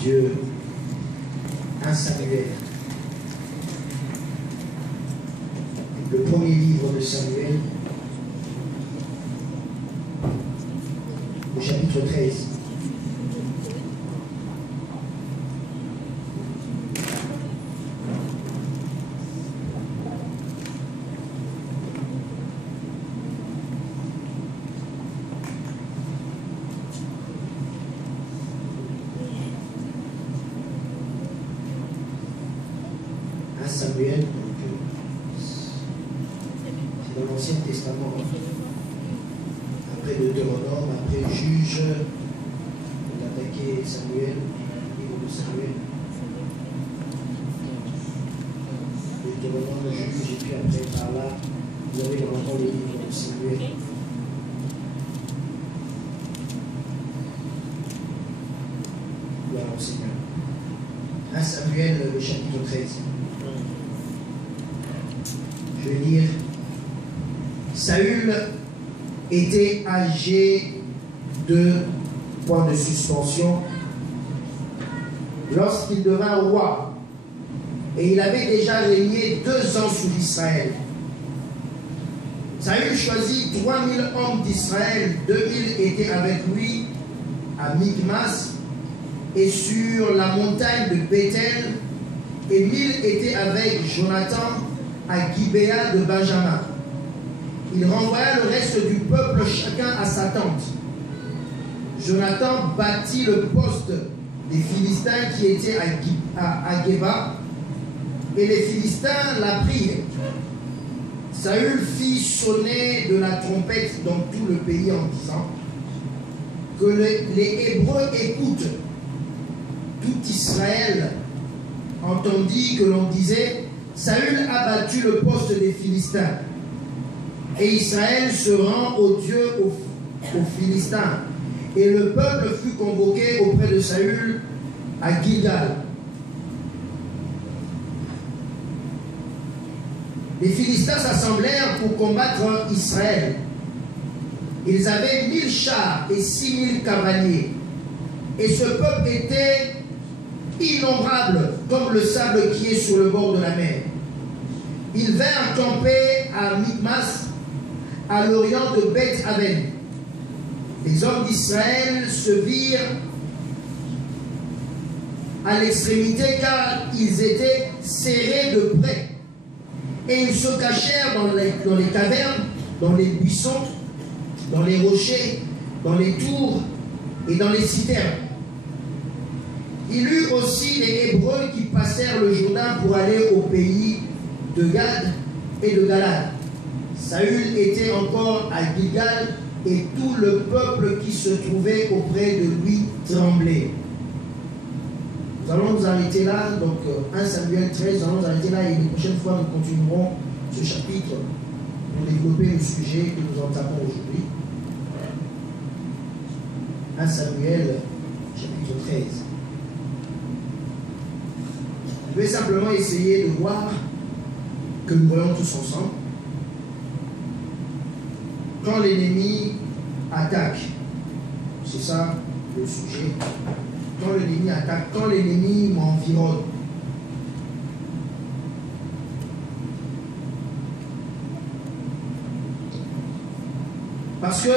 Dieu. 1 Samuel. Le premier livre de Samuel, au chapitre 13. Samuel, c'est dans l'Ancien Testament, après Deutéronome, après Juge, on a attaqué Samuel, le livre de Samuel, Deutéronome, Juge, et puis après par là, vous avez vraiment le livre de Samuel. Gloire au Seigneur. 1 Samuel, le chapitre 13. Je vais lire. Saül était âgé de point de suspension lorsqu'il devint roi, et il avait déjà régné 2 ans sur Israël. Saül choisit 3000 hommes d'Israël, 2000 étaient avec lui à Michmas et sur la montagne de Bethel, et 1000 étaient avec Jonathan à Gibéa de Benjamin. Il renvoya le reste du peuple chacun à sa tente. Jonathan bâtit le poste des Philistins qui étaient à Géba, et les Philistins la prirent. Saül fit sonner de la trompette dans tout le pays en disant que les Hébreux écoutent. Tout Israël entendit que l'on disait: Saül a battu le poste des Philistins. Et Israël se rend au Dieu aux Philistins. Et le peuple fut convoqué auprès de Saül à Gilgal. Les Philistins s'assemblèrent pour combattre Israël. Ils avaient 1000 chars et 6000 cavaliers. Et ce peuple était innombrable comme le sable qui est sur le bord de la mer. Ils vinrent camper à Michmas, à l'orient de Beth-Aven. Les hommes d'Israël se virent à l'extrémité car ils étaient serrés de près. Et ils se cachèrent dans les cavernes, dans les buissons, dans les rochers, dans les tours et dans les citernes. Il y eut aussi les Hébreux qui passèrent le Jourdain pour aller au pays de Gad et de Galad. Saül était encore à Gilgal et tout le peuple qui se trouvait auprès de lui tremblait. Nous allons nous arrêter là, donc 1 Samuel 13, nous allons nous arrêter là et une prochaine fois nous continuerons ce chapitre pour développer le sujet que nous entamons aujourd'hui. 1 Samuel chapitre 13. Je vais simplement essayer de voir que nous voyons tous ensemble. Quand l'ennemi attaque, c'est ça le sujet. Quand l'ennemi attaque, quand l'ennemi m'environne, parce que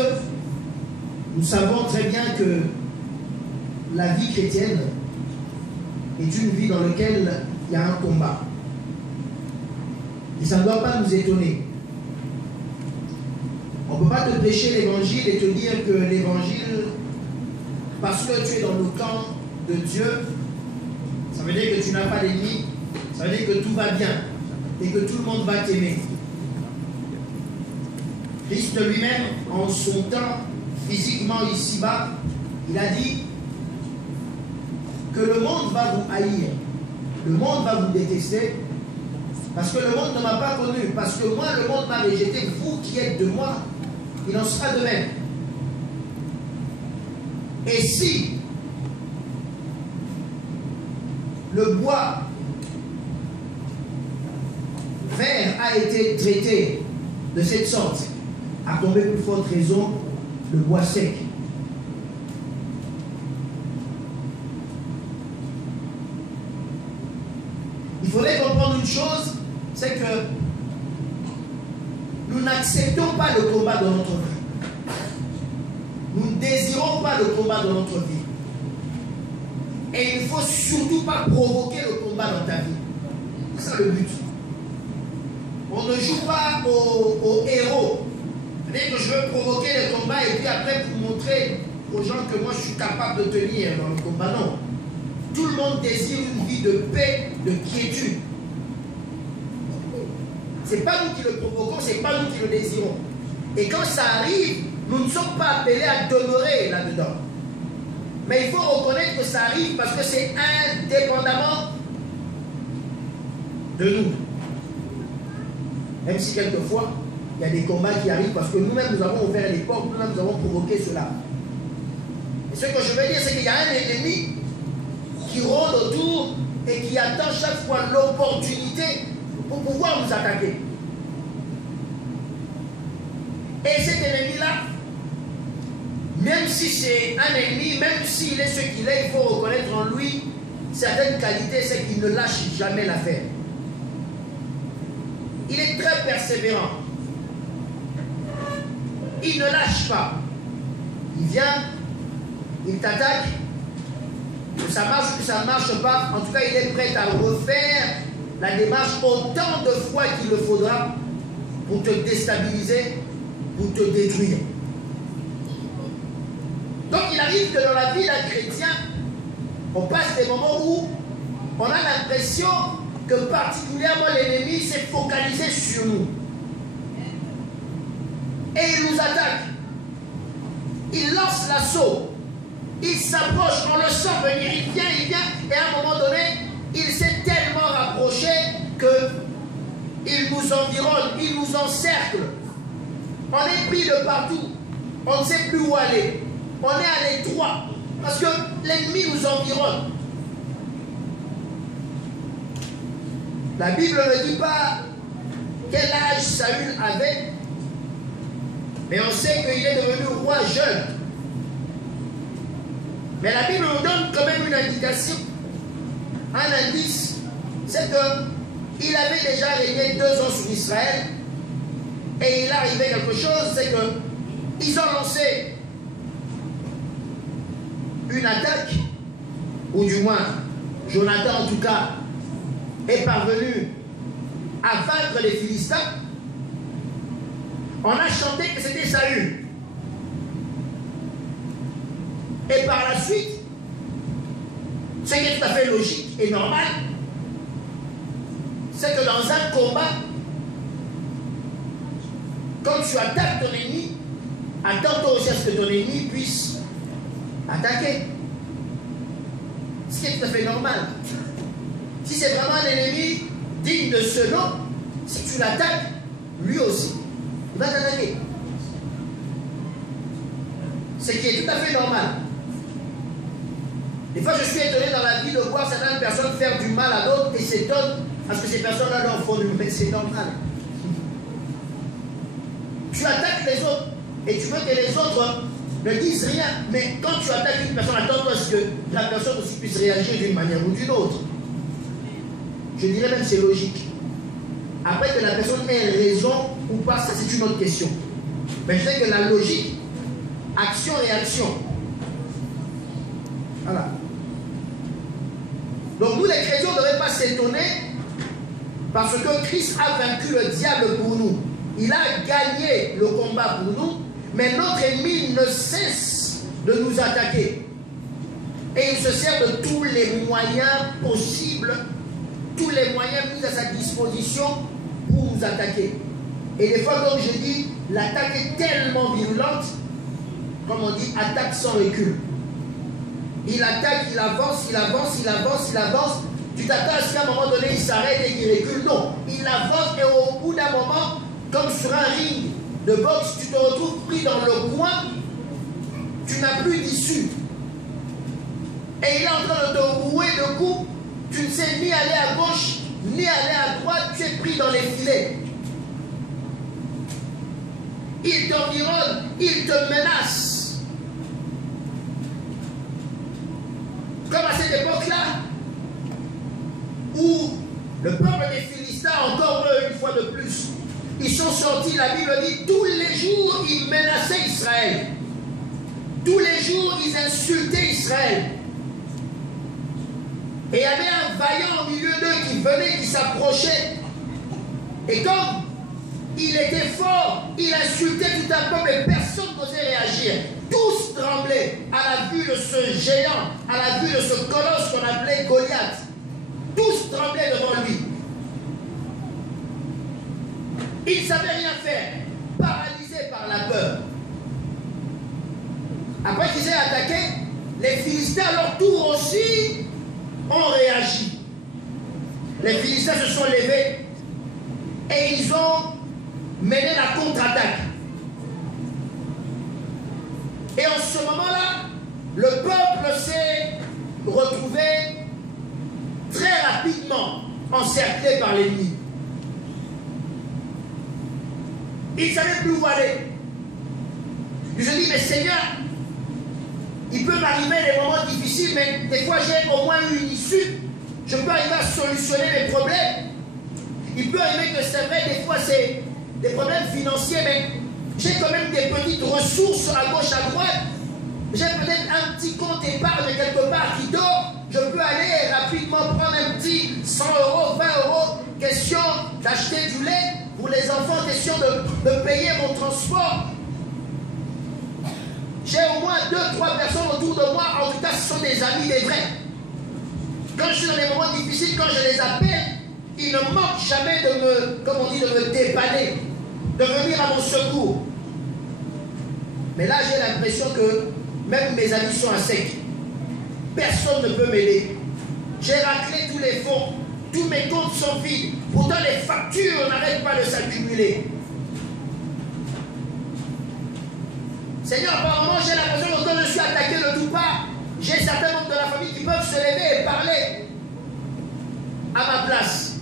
nous savons très bien que la vie chrétienne est une vie dans laquelle il y a un combat. Et ça ne doit pas nous étonner. On ne peut pas te prêcher l'évangile et te dire que l'évangile, parce que tu es dans le camp de Dieu, ça veut dire que tu n'as pas d'ennemis, ça veut dire que tout va bien et que tout le monde va t'aimer. Christ lui-même, en son temps, physiquement ici-bas, il a dit que le monde va vous haïr, le monde va vous détester, parce que le monde ne m'a pas connu, parce que moi, le monde m'a rejeté. Vous qui êtes de moi, il en sera de même. Et si le bois vert a été traité de cette sorte, à tomber plus forte raison, le bois sec. il faudrait comprendre une chose, c'est que nous n'acceptons pas le combat dans notre vie. Nous ne désirons pas le combat dans notre vie. Et il ne faut surtout pas provoquer le combat dans ta vie. C'est ça le but. On ne joue pas au héros. C'est-à-dire que je veux provoquer le combat et puis après pour montrer aux gens que moi je suis capable de tenir dans le combat. Non. Tout le monde désire une vie de paix, de quiétude. Ce n'est pas nous qui le provoquons, ce n'est pas nous qui le désirons. Et quand ça arrive, nous ne sommes pas appelés à demeurer là-dedans. Mais il faut reconnaître que ça arrive parce que c'est indépendamment de nous. Même si quelquefois, il y a des combats qui arrivent parce que nous-mêmes, nous avons ouvert les portes, nous-mêmes, nous avons provoqué cela. Et ce que je veux dire, c'est qu'il y a un ennemi qui rôde autour et qui attend chaque fois l'opportunité pour pouvoir nous attaquer. Et cet ennemi-là, même si c'est un ennemi, même s'il est ce qu'il est, il faut reconnaître en lui certaines qualités, c'est qu'il ne lâche jamais l'affaire. Il est très persévérant. Il ne lâche pas. Il vient, il t'attaque, que ça marche ou que ça ne marche pas, en tout cas il est prêt à refaire la démarche autant de fois qu'il le faudra pour te déstabiliser, pour te détruire. Donc il arrive que dans la vie d'un chrétien, on passe des moments où on a l'impression que particulièrement l'ennemi s'est focalisé sur nous. Et il nous attaque. Il lance l'assaut. Il s'approche, on le sent venir, il vient, et à un moment donné, il s'est tellement rapproché qu'il nous environne, il nous encercle. On est pris de partout. On ne sait plus où aller. On est à l'étroit. Parce que l'ennemi nous environne. La Bible ne dit pas quel âge Saül avait, mais on sait qu'il est devenu roi jeune. Mais la Bible nous donne quand même une indication, un indice, c'est qu'il avait déjà régné 2 ans sur Israël, et il arrivait quelque chose, c'est qu'ils ont lancé une attaque, ou du moins, Jonathan en tout cas, est parvenu à vaincre les Philistins. On a chanté que c'était Saül. Et par la suite, ce qui est tout à fait logique et normal, c'est que dans un combat, quand tu attaques ton ennemi, attends-toi aussi à ce que ton ennemi puisse attaquer. Ce qui est tout à fait normal. Si c'est vraiment un ennemi digne de ce nom, si tu l'attaques, lui aussi, il va t'attaquer. Ce qui est tout à fait normal. Des fois, je suis étonné dans la vie de voir certaines personnes faire du mal à d'autres et s'étonnent parce que ces personnes-là leur font du mal. C'est normal. Tu attaques les autres et tu veux que les autres ne disent rien. Mais quand tu attaques une personne, attends-toi à ce que la personne aussi puisse réagir d'une manière ou d'une autre. Je dirais même que c'est logique. Après que la personne ait raison ou pas, ça c'est une autre question. Mais je sais que la logique, action-réaction. Voilà. Donc nous les chrétiens, on ne devrait pas s'étonner parce que Christ a vaincu le diable pour nous. Il a gagné le combat pour nous, mais notre ennemi ne cesse de nous attaquer. Et il se sert de tous les moyens possibles, tous les moyens mis à sa disposition pour nous attaquer. Et des fois, comme je dis, l'attaque est tellement virulente, comme on dit, attaque sans recul. Il attaque, il avance, il avance, il avance, il avance. Tu t'attends à ce qu'à un moment donné, il s'arrête et qu'il recule. Non, il avance et au bout d'un moment, comme sur un ring de boxe, tu te retrouves pris dans le coin. Tu n'as plus d'issue. Et il est en train de te rouer de coups. Tu ne sais ni aller à gauche, ni aller à droite. Tu es pris dans les filets. Il t'environne, il te menace. Comme à cette époque-là, où le Le peuple des Philistins, encore eux, une fois de plus, ils sont sortis, la Bible dit, tous les jours, ils menaçaient Israël. Tous les jours, ils insultaient Israël. Et il y avait un vaillant au milieu d'eux qui venait, qui s'approchait. Et comme il était fort, il insultait tout un peuple et personne n'osait réagir. Tous tremblaient à la vue de ce géant, à la vue de ce colosse qu'on appelait Goliath. Tous tremblaient devant lui. Il ne savait rien faire, paralysé par la peur. Après qu'ils aient attaqué, les Philistins, à leur tour aussi, ont réagi. Les Philistins se sont levés et ils ont mené la contre-attaque. Et en ce moment-là, le peuple s'est retrouvé très rapidement encerclé par l'ennemi. Il ne savait plus où aller. Je dis, mais Seigneur, il peut m'arriver des moments difficiles, mais des fois j'ai au moins eu une issue. Je peux arriver à solutionner mes problèmes. Il peut arriver que c'est vrai, des fois c'est des problèmes financiers, mais j'ai quand même des petites ressources à gauche, à droite. J'ai peut-être un petit compte épargne quelque part qui dort. Je peux aller rapidement prendre un petit 100 €, 20 €, question d'acheter du lait pour les enfants, question de payer mon transport. J'ai au moins 2-3 personnes autour de moi, en tout cas ce sont des amis, des vrais. Quand je suis dans des moments difficiles, quand je les appelle, ils ne manquent jamais de me, comme on dit, de me dépanner, de venir à mon secours. Mais là, j'ai l'impression que même mes amis sont à sec. Personne ne peut m'aider. J'ai raclé tous les fonds, tous mes comptes sont vides. Pourtant, les factures n'arrêtent pas de s'accumuler. Seigneur, par moment, j'ai l'impression que quand je suis attaqué de toutes parts, j'ai certains membres de la famille qui peuvent se lever et parler à ma place.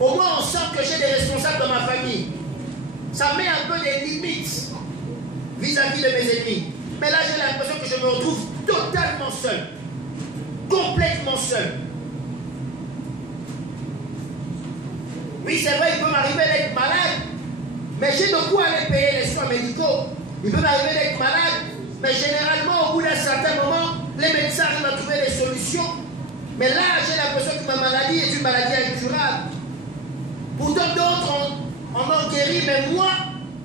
Au moins, on sent que j'ai des responsables dans ma famille. Ça met un peu des limites vis-à-vis de mes ennemis. Mais là, j'ai l'impression que je me retrouve totalement seul. Complètement seul. Oui, c'est vrai, il peut m'arriver d'être malade, mais j'ai de quoi aller payer les soins médicaux. Il peut m'arriver d'être malade, mais généralement, au bout d'un certain moment, les médecins arrivent à trouver des solutions. Mais là, j'ai l'impression que ma maladie est une maladie incurable. Pourtant, d'autres en ont guéri, mais moi,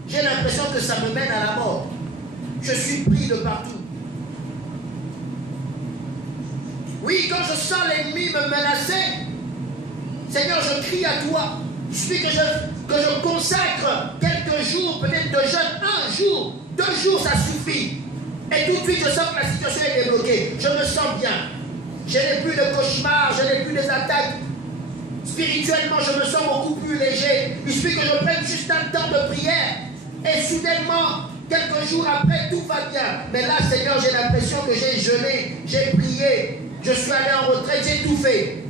j'ai l'impression que ça me mène à la mort. Je suis pris de partout. Oui, quand je sens l'ennemi me menacer, Seigneur, je crie à toi. Il suffit que je consacre quelques jours, peut-être de jeûne, 1 jour, 2 jours, ça suffit. Et tout de suite, je sens que la situation est débloquée. Je me sens bien. Je n'ai plus de cauchemars, je n'ai plus des attaques. Spirituellement, je me sens beaucoup plus léger. Il suffit que je prenne juste un temps de prière. Et soudainement, quelques jours après, tout va bien. Mais là, Seigneur, j'ai l'impression que j'ai jeûné, j'ai prié, je suis allé en retraite, j'ai tout fait.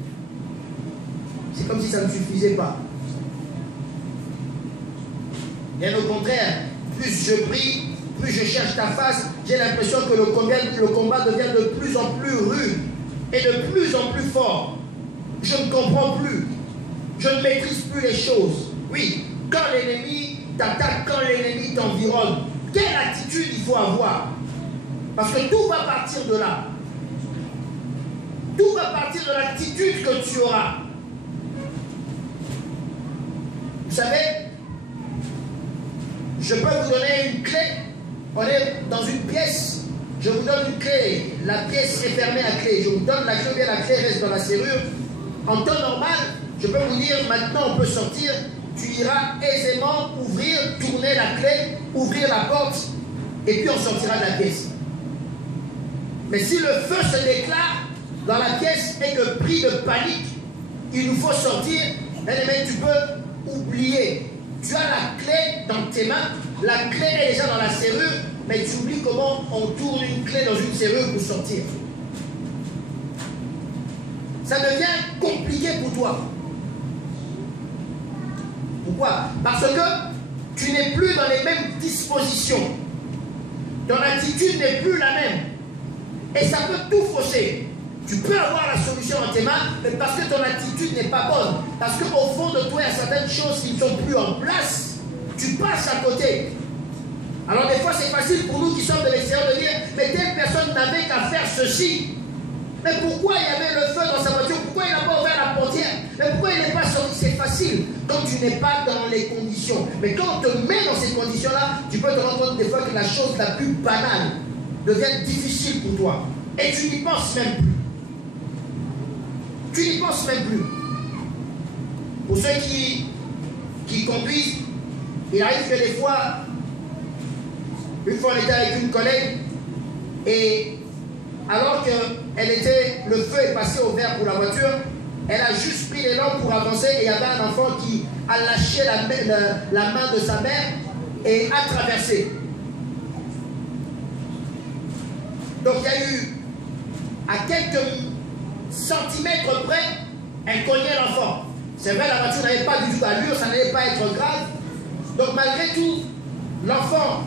C'est comme si ça ne suffisait pas. Bien au contraire, plus je prie, plus je cherche ta face, j'ai l'impression que le combat devient de plus en plus rude et de plus en plus fort. Je ne comprends plus. Je ne maîtrise plus les choses. Oui, quand l'ennemi t'attaque, quand l'ennemi t'environne, quelle attitude il faut avoir? Parce que tout va partir de là. Tout va partir de l'attitude que tu auras. Vous savez, je peux vous donner une clé. On est dans une pièce. Je vous donne une clé. La pièce est fermée à clé. Je vous donne la clé, bien la clé reste dans la serrure. En temps normal, je peux vous dire, maintenant on peut sortir. Tu iras aisément ouvrir, tourner la clé, ouvrir la porte, et puis on sortira de la pièce. Mais si le feu se déclare dans la pièce et que pris de panique, il nous faut sortir, mais tu peux oublier. Tu as la clé dans tes mains, la clé est déjà dans la serrure, mais tu oublies comment on tourne une clé dans une serrure pour sortir. Ça devient compliqué pour toi. Pourquoi? Parce que tu n'es plus dans les mêmes dispositions. Ton attitude n'est plus la même. Et ça peut tout fausser. Tu peux avoir la solution en tes mains, mais parce que ton attitude n'est pas bonne, parce qu'au fond de toi, il y a certaines choses qui ne sont plus en place, tu passes à côté. Alors des fois, c'est facile pour nous qui sommes de l'extérieur de dire, mais telle personne n'avait qu'à faire ceci. Mais pourquoi il y avait le feu dans sa voiture? Pourquoi il n'a pas ouvert la portière? Mais pourquoi il n'est pas sorti? C'est facile quand tu n'es pas dans les conditions. Mais quand on te met dans ces conditions-là, tu peux te rendre compte des fois que la chose la plus banale devient difficile pour toi. Et tu n'y penses même plus. Tu n'y penses même plus. Pour ceux qui conduisent, il arrive que des fois, une fois on était avec une collègue, et alors que le feu est passé au vert pour la voiture, elle a juste pris l'élan pour avancer, et il y avait un enfant qui a lâché la main de sa mère et a traversé. Donc il y a eu, à quelques centimètres près, elle cognait l'enfant. C'est vrai, la voiture n'avait pas du tout d'allure, ça n'allait pas être grave. Donc malgré tout, l'enfant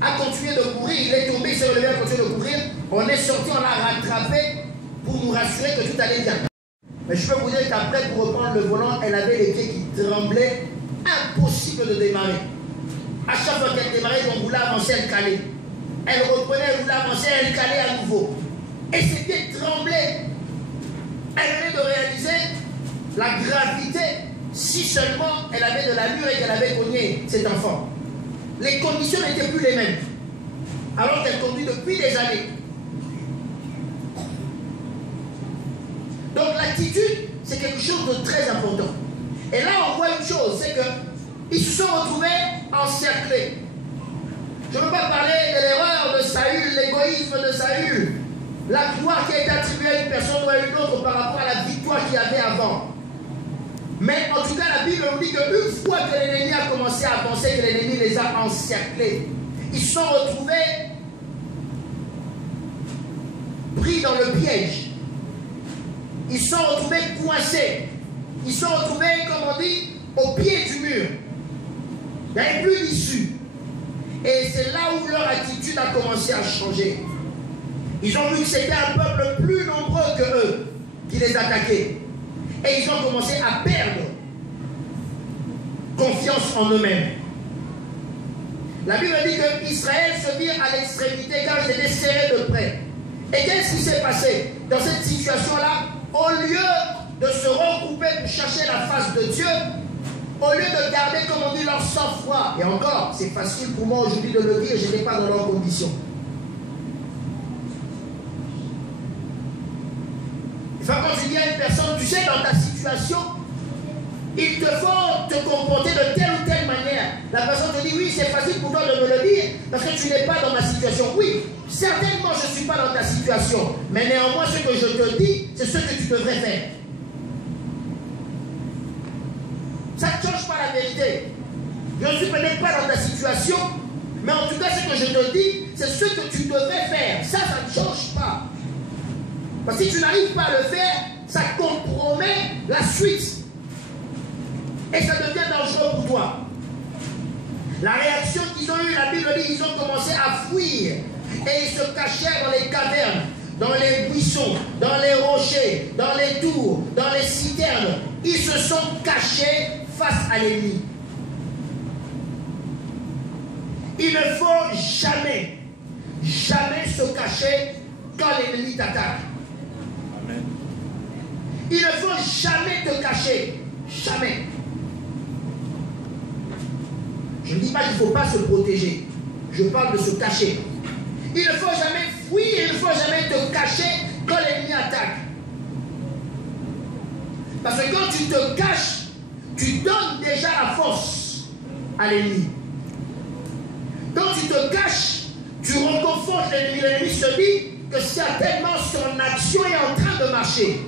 a continué de courir, il est tombé, il s'est relevé, a continué de courir. On est sorti, on l'a rattrapé pour nous rassurer que tout allait bien. Mais je peux vous dire qu'après, pour reprendre le volant, elle avait les pieds qui tremblaient, impossible de démarrer. À chaque fois qu'elle démarrait, on voulait avancer, elle calait. Elle reprenait, elle voulait avancer, elle calait à nouveau. Et ses pieds tremblaient. Elle venait de réaliser la gravité si seulement elle avait de l'allure et qu'elle avait cogné cet enfant. Les conditions n'étaient plus les mêmes. Alors qu'elle conduit depuis des années. Donc l'attitude, c'est quelque chose de très important. Et là, on voit une chose, c'est qu'ils se sont retrouvés encerclés. Je ne veux pas parler de l'erreur de Saül, l'égoïsme de Saül, la gloire qui a été attribuée à une personne ou à une autre par rapport à la victoire qu'il y avait avant. Mais en tout cas, la Bible nous dit qu'une fois que l'ennemi a commencé à avancer, que l'ennemi les a encerclés, ils se sont retrouvés pris dans le piège. Ils se sont retrouvés coincés. Ils se sont retrouvés, comme on dit, au pied du mur. Il n'y avait plus d'issue. Et c'est là où leur attitude a commencé à changer. Ils ont vu que c'était un peuple plus nombreux que eux qui les attaquait. Et ils ont commencé à perdre confiance en eux-mêmes. La Bible dit que Israël se vit à l'extrémité car ils étaient serrés de près. Et qu'est-ce qui s'est passé dans cette situation-là? Au lieu de se regrouper pour chercher la face de Dieu, au lieu de garder, comme on dit, leur sang-froid, et encore, c'est facile pour moi aujourd'hui de le dire, je n'étais pas dans leurs conditions. Enfin, quand tu dis à une personne, tu sais, dans ta situation, il te faut te comporter de telle ou telle manière. La personne te dit, oui, c'est facile pour toi de me le dire, parce que tu n'es pas dans ma situation. Oui, certainement, je ne suis pas dans ta situation, mais néanmoins, ce que je te dis, c'est ce que tu devrais faire. Ça ne change pas la vérité. Je ne suis peut-être pas dans ta situation, mais en tout cas, ce que je te dis, c'est ce que tu devrais faire. Ça ne change pas. Parce que si tu n'arrives pas à le faire, ça compromet la suite. Et ça devient dangereux pour toi. La réaction qu'ils ont eue, la Bible dit, ils ont commencé à fuir. Et ils se cachèrent dans les cavernes, dans les buissons, dans les rochers, dans les tours, dans les citernes. Ils se sont cachés face à l'ennemi. Il ne faut jamais, jamais se cacher quand l'ennemi t'attaque. Il ne faut jamais te cacher. Jamais. Je ne dis pas qu'il ne faut pas se protéger. Je parle de se cacher. Il ne faut jamais fuir, il ne faut jamais te cacher quand l'ennemi attaque. Parce que quand tu te caches, tu donnes déjà la force à l'ennemi. Quand tu te caches, tu reconfortes l'ennemi. L'ennemi se dit que certainement son action est en train de marcher.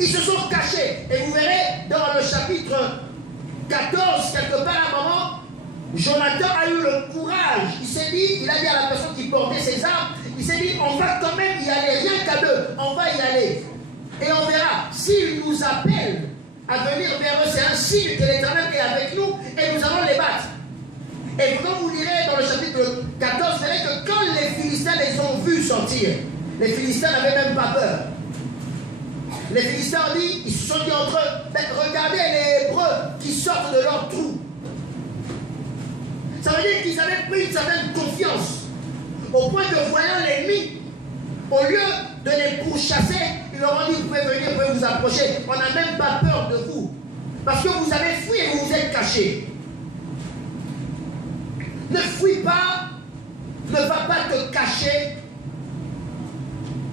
Ils se sont cachés. Et vous verrez dans le chapitre 14, quelque part à un moment, Jonathan a eu le courage. Il s'est dit, il a dit à la personne qui portait ses armes, il s'est dit, on va quand même y aller, rien qu'à deux, on va y aller. Et on verra, s'il nous appelle à venir vers eux, c'est un signe que l'Éternel est avec nous et nous allons les battre. Et quand vous lirez dans le chapitre 14, vous verrez que quand les Philistins Philistins les ont vus sortir. Les Philistins n'avaient même pas peur. Les Philistins ont dit, ils se sont dit entre eux, ben, regardez les Hébreux qui sortent de leur trou. Ça veut dire qu'ils avaient pris une certaine confiance, au point que voyant l'ennemi, au lieu de les pourchasser, ils leur ont dit, vous pouvez venir, vous pouvez vous approcher. On n'a même pas peur de vous. Parce que vous avez fui et vous vous êtes cachés. Ne fuis pas, ne va pas te cacher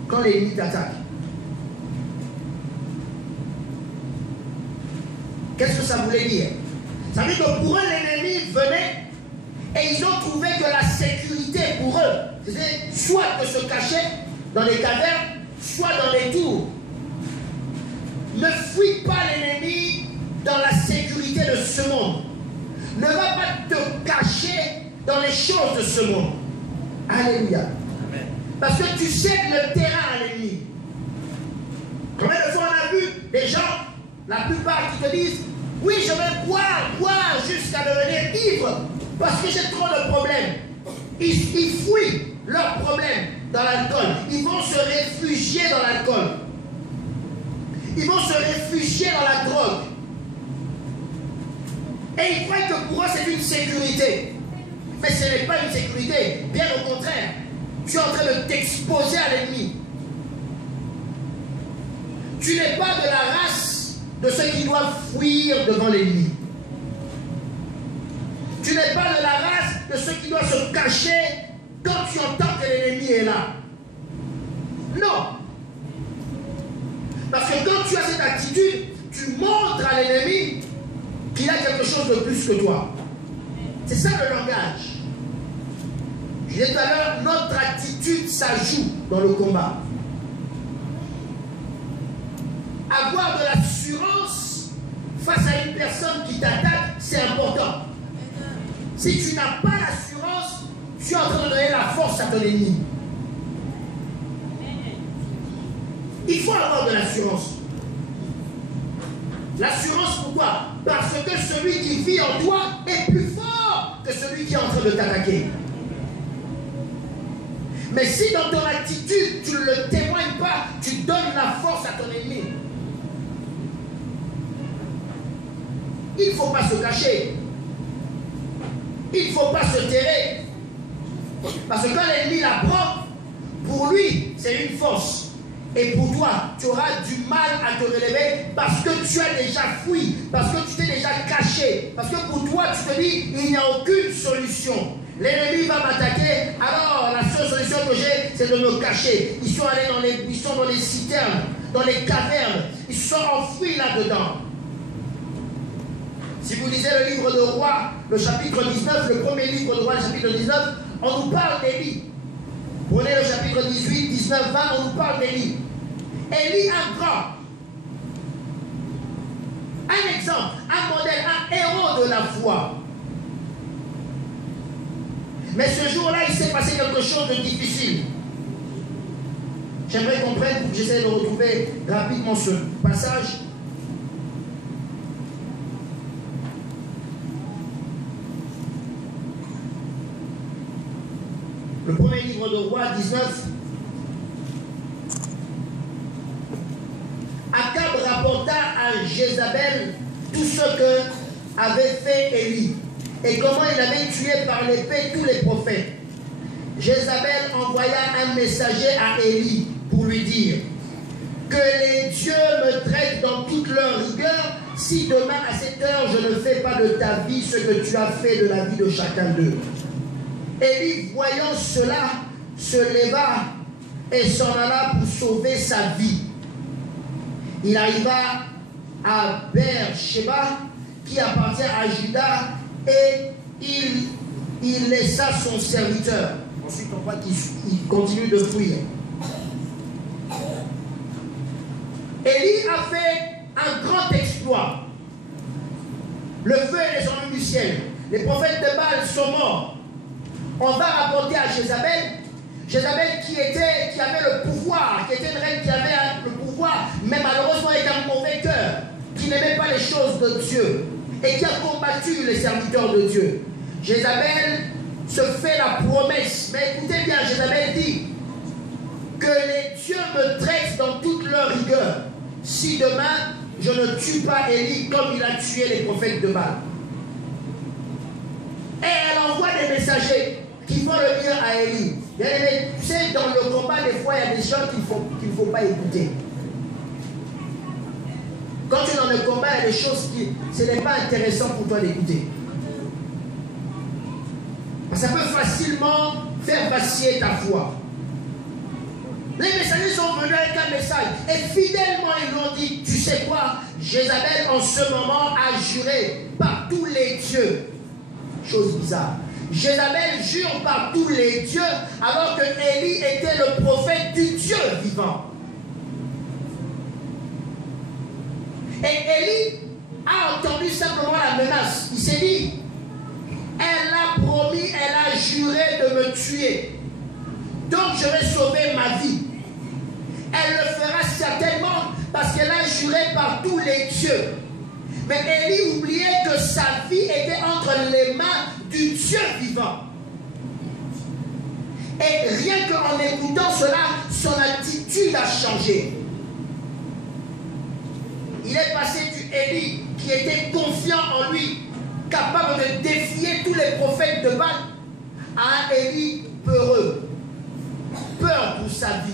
quand l'ennemi t'attaque. Qu'est-ce que ça voulait dire? Ça veut dire que pour eux, l'ennemi venait et ils ont trouvé que la sécurité pour eux, c'était soit de se cacher dans les cavernes, soit dans les tours. Ne fuis pas l'ennemi dans la sécurité de ce monde. Ne va pas te cacher dans les choses de ce monde. Alléluia. Amen. Parce que tu cèdes le terrain à l'ennemi. Combien de fois on a vu des gens, la plupart qui te disent, oui, je vais boire jusqu'à devenir ivre parce que j'ai trop de problèmes. Ils fuient leurs problèmes dans l'alcool. Ils vont se réfugier dans l'alcool. Ils vont se réfugier dans la drogue. Et ils croient que pour eux c'est une sécurité. Mais ce n'est pas une sécurité. Bien au contraire. Tu es en train de t'exposer à l'ennemi. Tu n'es pas de la race de ceux qui doivent fuir devant l'ennemi. Tu n'es pas de la race de ceux qui doivent se cacher quand tu entends que l'ennemi est là. Non. Parce que quand tu as cette attitude, tu montres à l'ennemi qu'il a quelque chose de plus que toi. C'est ça le langage. Je disais tout à l'heure, notre attitude, ça joue dans le combat. Avoir de l'assurance face à une personne qui t'attaque, c'est important. Si tu n'as pas l'assurance, tu es en train de donner la force à ton ennemi. Il faut avoir de l'assurance. L'assurance, pourquoi? Parce que celui qui vit en toi est plus fort que celui qui est en train de t'attaquer. Mais si dans ton attitude, tu ne le témoignes pas, tu donnes la force à ton ennemi. Il ne faut pas se cacher. Il ne faut pas se terrer. Parce que quand l'ennemi la prend, pour lui, c'est une force. Et pour toi, tu auras du mal à te relever parce que tu as déjà fui, parce que tu t'es déjà caché, parce que pour toi, tu te dis, il n'y a aucune solution. L'ennemi va m'attaquer, alors la seule solution que j'ai, c'est de me cacher. Ils sont allés dans les buissons, dans les citernes, dans les cavernes. Ils se sont enfouis là-dedans. Si vous lisez le livre de Rois, le chapitre 19, le premier livre de Rois, le chapitre 19, on nous parle d'Élie. Prenez le chapitre 18, 19, 20, on nous parle d'Élie. Élie, un grand, un exemple, un modèle, un héros de la foi. Mais ce jour-là, il s'est passé quelque chose de difficile. J'aimerais qu'on prenne, pour que j'essaie de retrouver rapidement ce passage. Le premier livre de Rois, 19. Akab rapporta à Jézabel tout ce que avait fait Élie et comment il avait tué par l'épée tous les prophètes. Jézabel envoya un messager à Élie pour lui dire que les dieux me traitent dans toute leur rigueur si demain à cette heure je ne fais pas de ta vie ce que tu as fait de la vie de chacun d'eux. Élie, voyant cela, se leva et s'en alla pour sauver sa vie. Il arriva à Beer-Sheba, qui appartient à Juda, et il laissa son serviteur. Ensuite, on voit qu'il continue de fuir. Élie a fait un grand exploit. Le feu est descendu du ciel. Les prophètes de Baal sont morts. On va rapporter à Jézabel, Jézabel qui avait le pouvoir, qui était une reine qui avait le pouvoir, mais malheureusement avec un mauvais cœur, qui n'aimait pas les choses de Dieu et qui a combattu les serviteurs de Dieu. Jézabel se fait la promesse, mais écoutez bien, Jézabel dit, me traite dans toute leur rigueur si demain je ne tue pas Élie comme il a tué les prophètes de Baal. Et elle envoie des messagers qui font le bien à Élie. Tu sais, dans le combat, des fois, il y a des gens qu'il ne faut pas écouter. Quand tu es dans le combat, il y a des choses qui ce n'est pas intéressant pour toi d'écouter. Ça peut facilement faire vaciller ta foi. Les messagers sont venus avec un message et fidèlement ils lui ont dit, tu sais quoi, Jézabel en ce moment a juré par tous les dieux. Chose bizarre. Jézabel jure par tous les dieux alors que Élie était le prophète du Dieu vivant. Et Élie a entendu simplement la menace. Il s'est dit, elle a promis, elle a juré de me tuer. Donc je vais sauver ma vie. Elle le fera certainement parce qu'elle a juré par tous les dieux. Mais Élie oubliait que sa vie était entre les mains du Dieu vivant. Et rien qu'en écoutant cela, son attitude a changé. Il est passé du Élie qui était confiant en lui, capable de défier tous les prophètes de Baal, à un Élie peureux. Peur pour sa vie.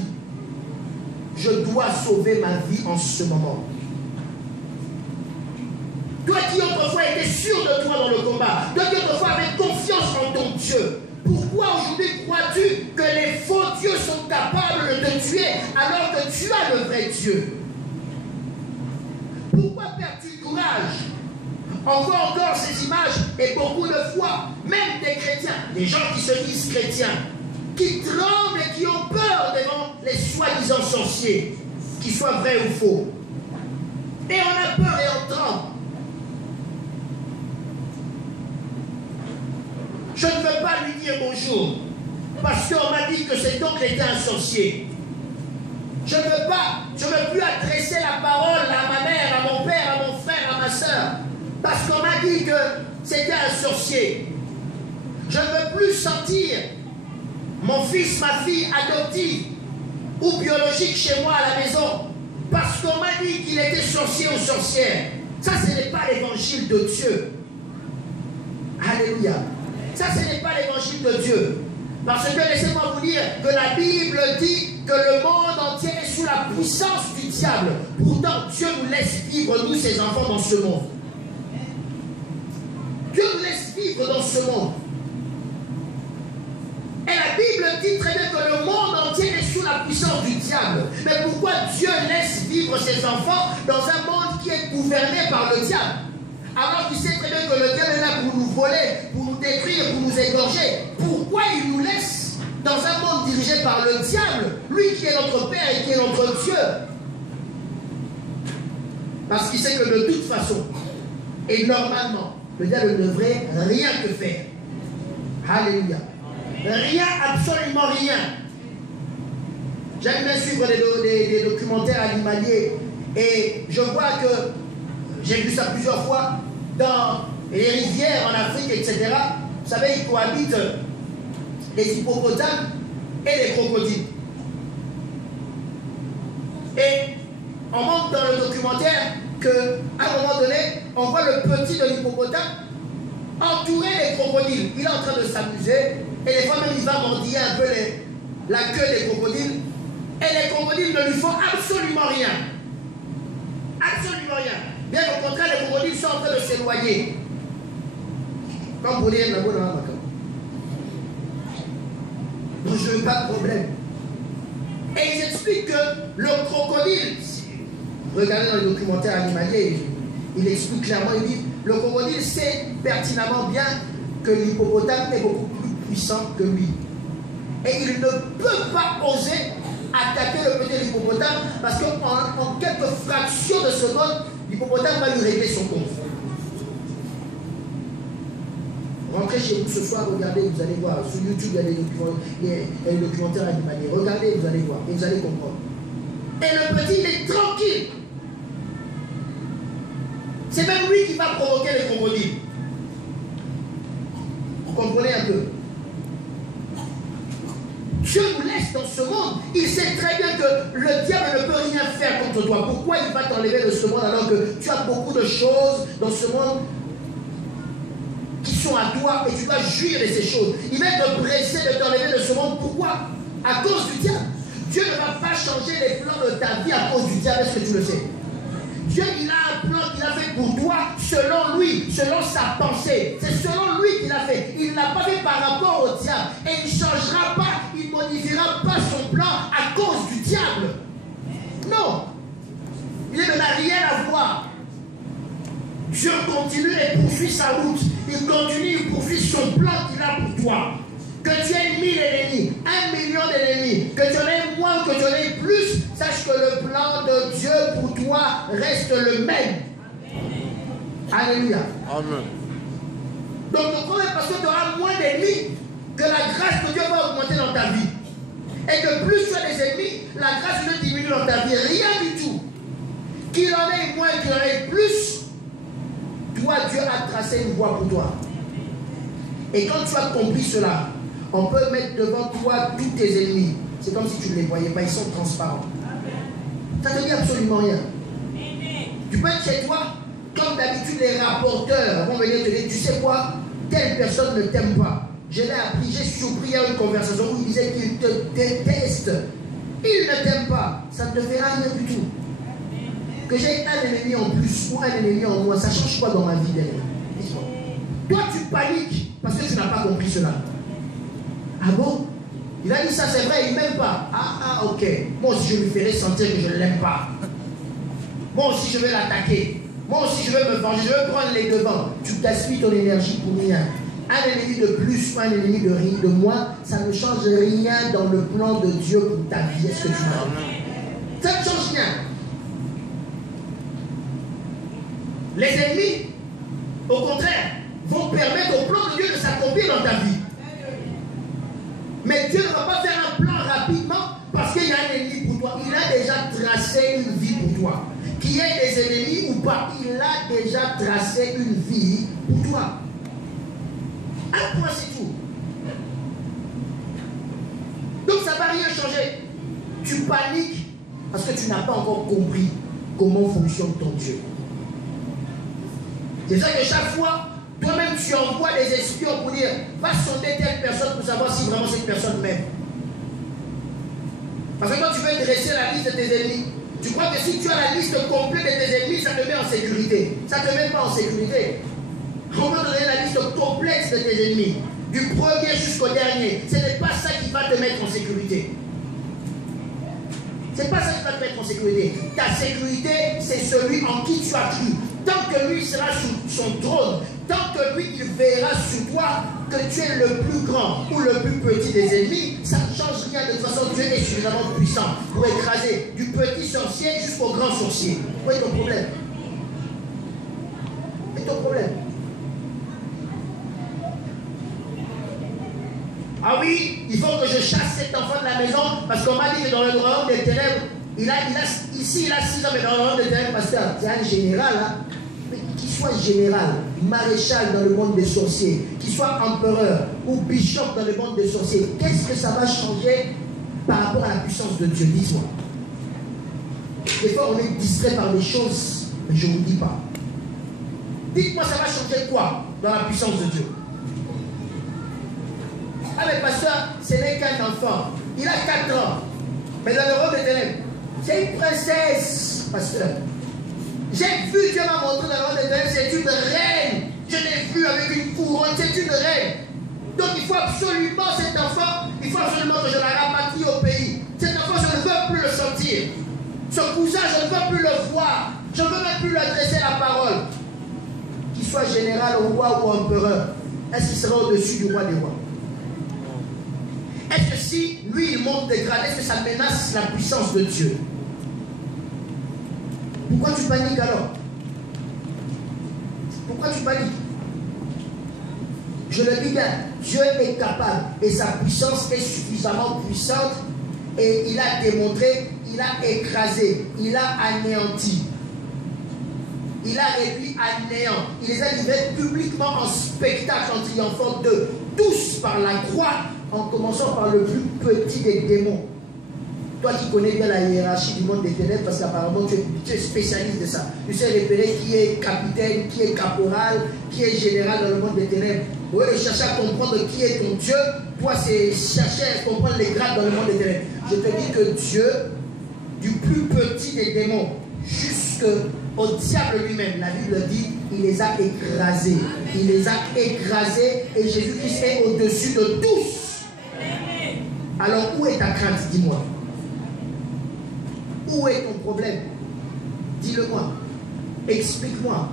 Je dois sauver ma vie en ce moment. Toi qui autrefois étais sûr de toi dans le combat, toi qui autrefois avais confiance en ton Dieu, pourquoi aujourd'hui crois-tu que les faux dieux sont capables de te tuer alors que tu as le vrai Dieu? Pourquoi perds-tu courage? On voit encore ces images et beaucoup de fois, même des chrétiens, des gens qui se disent chrétiens, qui tremblent et qui ont peur devant les soi-disant sorciers, qu'ils soient vrais ou faux. Et on a peur et on tremble. Je ne veux pas lui dire bonjour, parce qu'on m'a dit que cet oncle était un sorcier. Je ne veux plus adresser la parole à ma mère, à mon père, à mon frère, à ma soeur, parce qu'on m'a dit que c'était un sorcier. Je ne veux plus sentir mon fils, ma fille adoptive ou biologique chez moi à la maison, parce qu'on m'a dit qu'il était sorcier ou sorcière. Ça, ce n'est pas l'évangile de Dieu. Alléluia. Ça, ce n'est pas l'évangile de Dieu. Parce que laissez-moi vous dire que la Bible dit que le monde entier est sous la puissance du diable. Pourtant, Dieu nous laisse vivre, nous, ses enfants, dans ce monde. Dieu nous laisse vivre dans ce monde. Et la Bible dit très bien que le monde entier est sous la puissance du diable. Mais pourquoi Dieu laisse vivre ses enfants dans un monde qui est gouverné par le diable? Alors qu'il sait très bien que le diable est là pour nous voler, pour nous détruire, pour nous égorger. Pourquoi il nous laisse dans un monde dirigé par le diable, lui qui est notre Père et qui est notre Dieu? Parce qu'il sait que de toute façon, et normalement, le diable ne devrait rien que faire. Alléluia. Rien, absolument rien. J'aime bien suivre des documentaires animaliers et je vois que, j'ai vu ça plusieurs fois, dans les rivières en Afrique, etc. Vous savez, ils cohabitent les hippopotames et les crocodiles. Et on montre dans le documentaire qu'à un moment donné, on voit le petit de l'hippopotame entourer les crocodiles. Il est en train de s'amuser et des fois même il va mordiller un peu la queue des crocodiles. Et les crocodiles ne lui font absolument rien. Absolument rien. Bien au contraire, les crocodiles sont en train de s'éloigner. Comme pour dire, donc je n'ai pas de problème. Et ils expliquent que le crocodile, regardez dans le documentaire animalier, il explique clairement, il dit, le crocodile sait pertinemment bien que l'hippopotame est beaucoup plus puissant que lui. Et il ne peut pas oser attaquer le petit hippopotame parce qu'en quelques fractions de secondes, l'hippopotame va lui régler son compte. Rentrez chez vous ce soir, regardez, vous allez voir. Sur YouTube, il y a des documentaires animaliers. Regardez, vous allez voir et vous allez comprendre. Et le petit, il est tranquille. C'est même lui qui va provoquer les crocodiles. Vous comprenez un peu? Dieu nous laisse reste dans ce monde, il sait très bien que le diable ne peut rien faire contre toi. Pourquoi il va t'enlever de ce monde alors que tu as beaucoup de choses dans ce monde qui sont à toi et tu dois jouir de ces choses? Il va te presser de t'enlever de ce monde. Pourquoi? À cause du diable. Dieu ne va pas changer les plans de ta vie à cause du diable. Est-ce que tu le sais? Dieu, il a un plan qu'il a fait pour toi selon lui, selon sa pensée. C'est selon lui qu'il a fait. Il ne l'a pas fait par rapport au diable. Et il ne changera pas, il ne modifiera pas son plan à cause du diable. Non. Il ne n'a rien à voir. Dieu continue et poursuit sa route. Il continue et poursuit son plan qu'il a pour toi. Que tu aies 1000 ennemis, 1 million d'ennemis, que tu en aies moins, que tu en aies plus, sache que le plan de Dieu pour toi reste le même. Alléluia. Amen. Donc, ne crois pas parce que tu auras moins d'ennemis que la grâce de Dieu va augmenter dans ta vie. Et que plus tu as des ennemis, la grâce de Dieu diminue dans ta vie. Rien du tout. Qu'il en ait moins, qu'il en ait plus, toi, Dieu a tracé une voie pour toi. Et quand tu as compris cela, on peut mettre devant toi tous tes ennemis. C'est comme si tu ne les voyais pas, ils sont transparents. Ça ne te dit absolument rien. Tu peux être chez toi, comme d'habitude les rapporteurs vont venir te dire, tu sais quoi, telle personne ne t'aime pas. Je l'ai appris, j'ai surpris à une conversation où il disait qu'il te déteste. Il ne t'aime pas, ça ne te fera rien du tout. Que j'ai un ennemi en plus ou un ennemi en moins, ça change quoi dans ma vie derrière? Dis-moi. Toi tu paniques parce que tu n'as pas compris cela. Ah bon? Il a dit ça, c'est vrai, il ne m'aime pas. Ah, ok. Moi aussi, je lui ferai sentir que je ne l'aime pas. Moi aussi, je vais l'attaquer. Moi aussi, je vais me venger. Je vais prendre les devants. Tu gaspilles ton énergie pour rien. Un ennemi de plus ou un ennemi de moins, ça ne change rien dans le plan de Dieu pour ta vie. Est-ce que tu m'as? Ça ne change rien. Les ennemis, au contraire, vont permettre au plan de Dieu de s'accomplir dans ta vie. Mais Dieu ne va pas faire un plan rapidement parce qu'il y a un ennemi pour toi. Il a déjà tracé une vie pour toi. Qu'il y ait des ennemis ou pas, il a déjà tracé une vie pour toi. Un point, c'est tout. Donc ça ne va rien changer. Tu paniques parce que tu n'as pas encore compris comment fonctionne ton Dieu. C'est ça que chaque fois, toi-même, tu envoies des espions pour dire, va sonder telle personne pour savoir si vraiment cette personne m'aime. Parce que quand tu veux dresser la liste de tes ennemis, tu crois que si tu as la liste complète de tes ennemis, ça te met en sécurité. Ça ne te met pas en sécurité. On va donner la liste complète de tes ennemis, du premier jusqu'au dernier. Ce n'est pas ça qui va te mettre en sécurité. Ce n'est pas ça qui va te mettre en sécurité. Ta sécurité, c'est celui en qui tu as cru. Tant que lui sera sur son trône, tant que lui il verra sur toi que tu es le plus grand ou le plus petit des ennemis, ça ne change rien. De toute façon, Dieu est suffisamment puissant pour écraser du petit sorcier jusqu'au grand sorcier. Où est ton problème? Où est ton problème? Ah oui, il faut que je chasse cet enfant de la maison parce qu'on m'a dit que dans le royaume des ténèbres, ici il a 6 ans, mais dans le royaume des ténèbres, pasteur, c'est un général, hein? Mais qu'il soit général, maréchal dans le monde des sorciers, qu'il soit empereur ou bishop dans le monde des sorciers, qu'est-ce que ça va changer par rapport à la puissance de Dieu? Dis-moi. Des fois, on est distrait par des choses, mais je ne vous dis pas. Dites-moi, ça va changer quoi dans la puissance de Dieu? Ah mais pasteur, ce n'est qu'un enfant. Il a 4 ans. Mais dans le royaume des ténèbres, c'est une princesse, pasteur. J'ai vu, Dieu m'a montré dans le royaume des ténèbres, c'est une reine. Je l'ai vu avec une couronne, c'est une reine. Donc il faut absolument cet enfant, il faut absolument que je la rapatrie au pays. Cet enfant, je ne veux plus le sentir. Ce cousin, je ne veux plus le voir. Je ne veux même plus lui adresser la parole. Qu'il soit général, roi ou empereur, est-ce qu'il sera au-dessus du roi des rois? Est-ce que si lui il monte des grades, est-ce que ça menace la puissance de Dieu? Pourquoi tu paniques alors? Pourquoi tu paniques? Je le dis bien, Dieu est capable et sa puissance est suffisamment puissante et il a démontré, il a écrasé, il a anéanti. Il a réduit à néant. Il les a livrés publiquement en spectacle en triomphant d'eux. tous par la croix, en commençant par le plus petit des démons. Toi qui connais bien la hiérarchie du monde des ténèbres, parce qu'apparemment tu es spécialiste de ça. Tu sais repérer qui est capitaine, qui est caporal, qui est général dans le monde des ténèbres. Au lieu de chercher à comprendre qui est ton Dieu, toi c'est chercher à comprendre les grades dans le monde des ténèbres. Je te dis que Dieu, du plus petit des démons jusqu'au diable lui-même, la Bible dit, il les a écrasés. Il les a écrasés et Jésus-Christ est au-dessus de tous. Alors où est ta crainte, dis-moi? Où est ton problème? Dis-le-moi. Explique-moi.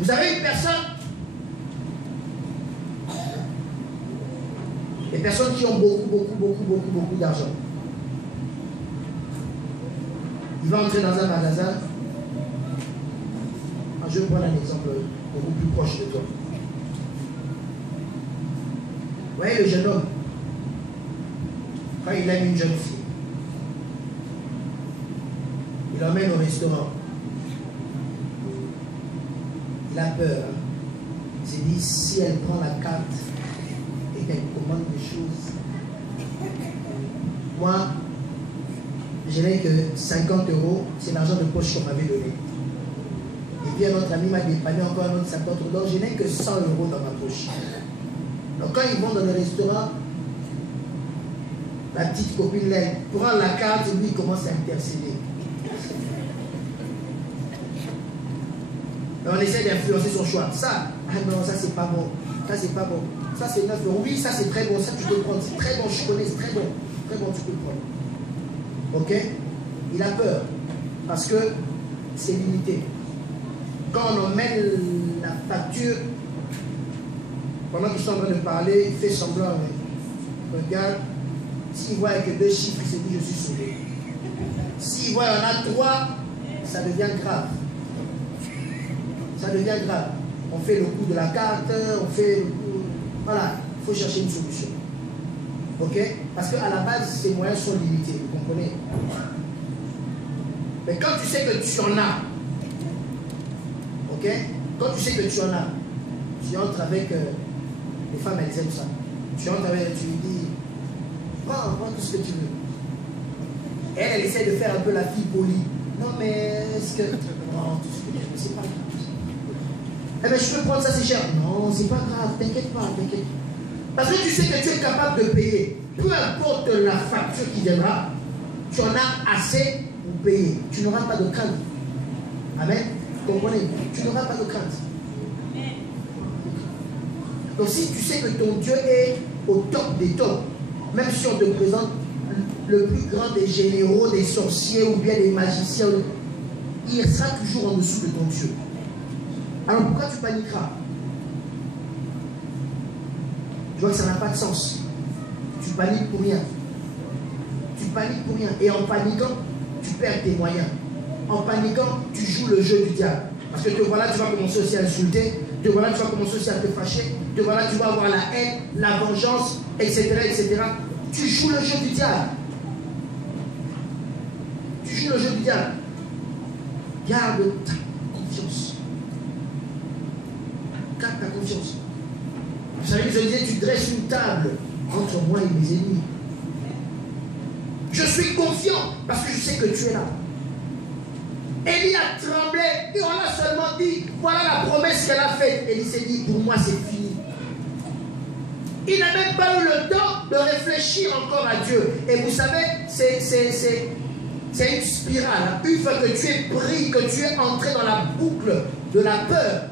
Vous avez une personne, des personnes qui ont beaucoup d'argent. Il va entrer dans un magasin. Je vais prendre un exemple beaucoup plus proche de toi. Vous voyez le jeune homme, quand il aime une jeune fille, il l'emmène au restaurant. Il a peur. Il s'est dit, si elle prend la carte et qu'elle commande des choses, moi, je n'ai que 50 €, c'est l'argent de poche qu'on m'avait donné. Et puis un autre ami m'a dépanné encore un autre 50 €, donc je n'ai que 100 € dans ma poche. Donc quand ils vont dans le restaurant, la petite copine là, prend la carte et lui il commence à intercéder. Et on essaie d'influencer son choix. Ça, ah non, ça c'est pas bon. Ça c'est pas bon. Ça c'est 9 €. Oui, ça c'est très bon. Ça tu peux prendre. C'est très bon, je connais, c'est très bon. Très bon, tu peux le prendre. Ok? Il a peur. Parce que c'est limité. Quand on emmène la facture, pendant qu'ils sont en train de parler, il fait semblant. Regarde, s'il voit que 2 chiffres, il se dit je suis sauvé. S'il voit qu'il y en a 3, ça devient grave. Ça devient grave. On fait le coup de la carte, on fait le coup. Voilà, il faut chercher une solution. Ok? Parce qu'à la base, ces moyens sont limités, vous comprenez? Mais quand tu sais que tu en as, ok? Quand tu sais que tu en as, tu entres avec. Les femmes, elles aiment ça. Tu entres avec, tu lui dis, prends tout ce que tu veux. Et elle essaie de faire un peu la fille polie. Non, mais est-ce que. Non, tout ce que tu veux, c'est pas grave. Eh bien, je peux prendre ça, c'est cher. Non, c'est pas grave, t'inquiète pas, t'inquiète. Parce que tu sais que tu es capable de payer. Peu importe la facture qui viendra, tu en as assez pour payer. Tu n'auras pas de crainte. Amen. Vous comprenez? Tu n'auras pas de crainte. Donc si tu sais que ton Dieu est au top des tops, même si on te présente le plus grand des généraux, des sorciers ou bien des magiciens, il sera toujours en dessous de ton Dieu. Alors pourquoi tu paniqueras? Je vois que ça n'a pas de sens. Tu paniques pour rien. Tu paniques pour rien. Et en paniquant, tu perds tes moyens. En paniquant, tu joues le jeu du diable. Parce que te voilà, tu vas commencer aussi à insulter. Te voilà, tu vas commencer aussi à te fâcher. Te voilà, tu vas avoir la haine, la vengeance, etc., etc. Tu joues le jeu du diable. Tu joues le jeu du diable. Garde ta confiance. Garde ta confiance. Vous savez, je disais, tu dresses une table entre moi et mes ennemis. Je suis confiant parce que je sais que tu es là. Élie a tremblé et on a seulement dit, voilà la promesse qu'elle a faite. Élie s'est dit, pour moi c'est fini. Il n'a même pas eu le temps de réfléchir encore à Dieu. Et vous savez, c'est une spirale. Une fois que tu es pris, que tu es entré dans la boucle de la peur,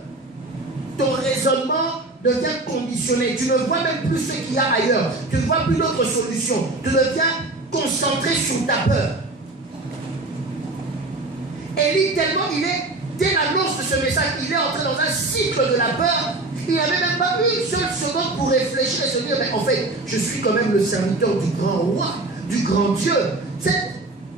ton raisonnement devient conditionné. Tu ne vois même plus ce qu'il y a ailleurs. Tu ne vois plus d'autres solutions. Tu deviens concentré sur ta peur. Élie, tellement il est, dès l'annonce de ce message, il est entré dans un cycle de la peur. Il n'avait même pas une seule seconde pour réfléchir et se dire, mais en fait, je suis quand même le serviteur du grand roi, du grand Dieu.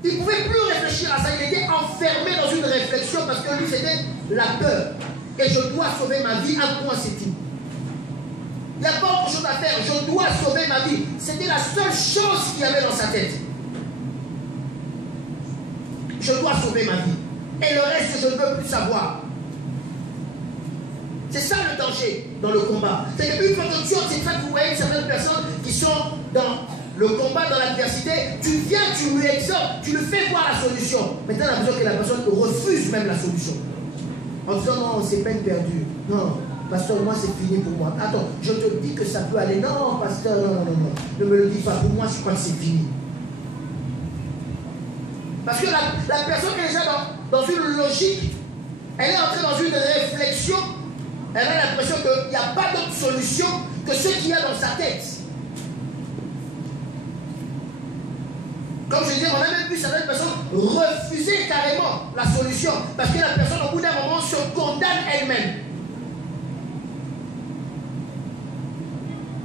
Il ne pouvait plus réfléchir à ça. Il était enfermé dans une réflexion parce que lui, c'était la peur. Et je dois sauver ma vie, un point c'est tout. Il n'y a pas autre chose à faire. Je dois sauver ma vie. C'était la seule chose qu'il y avait dans sa tête. Je dois sauver ma vie. Et le reste, je ne veux plus savoir. C'est ça le danger dans le combat. C'est qu'une fois que tu observes, vous voyez certaines personnes qui sont dans le combat, dans l'adversité, tu viens, tu lui exhortes, tu lui fais voir la solution. Maintenant, on a besoin que la personne refuse même la solution. En disant non, c'est peine perdue. Non, pasteur, moi c'est fini pour moi. Attends, je te dis que ça peut aller. Non, pasteur, non. Ne me le dis pas. Pour moi, je crois que c'est fini. Parce que la personne est déjà dans une logique, elle est entrée dans une réflexion, elle a l'impression qu'il n'y a pas d'autre solution que ce qu'il y a dans sa tête. Comme je disais, on a même vu certaines personnes refuser carrément la solution parce que la personne au bout d'un moment se condamne elle-même.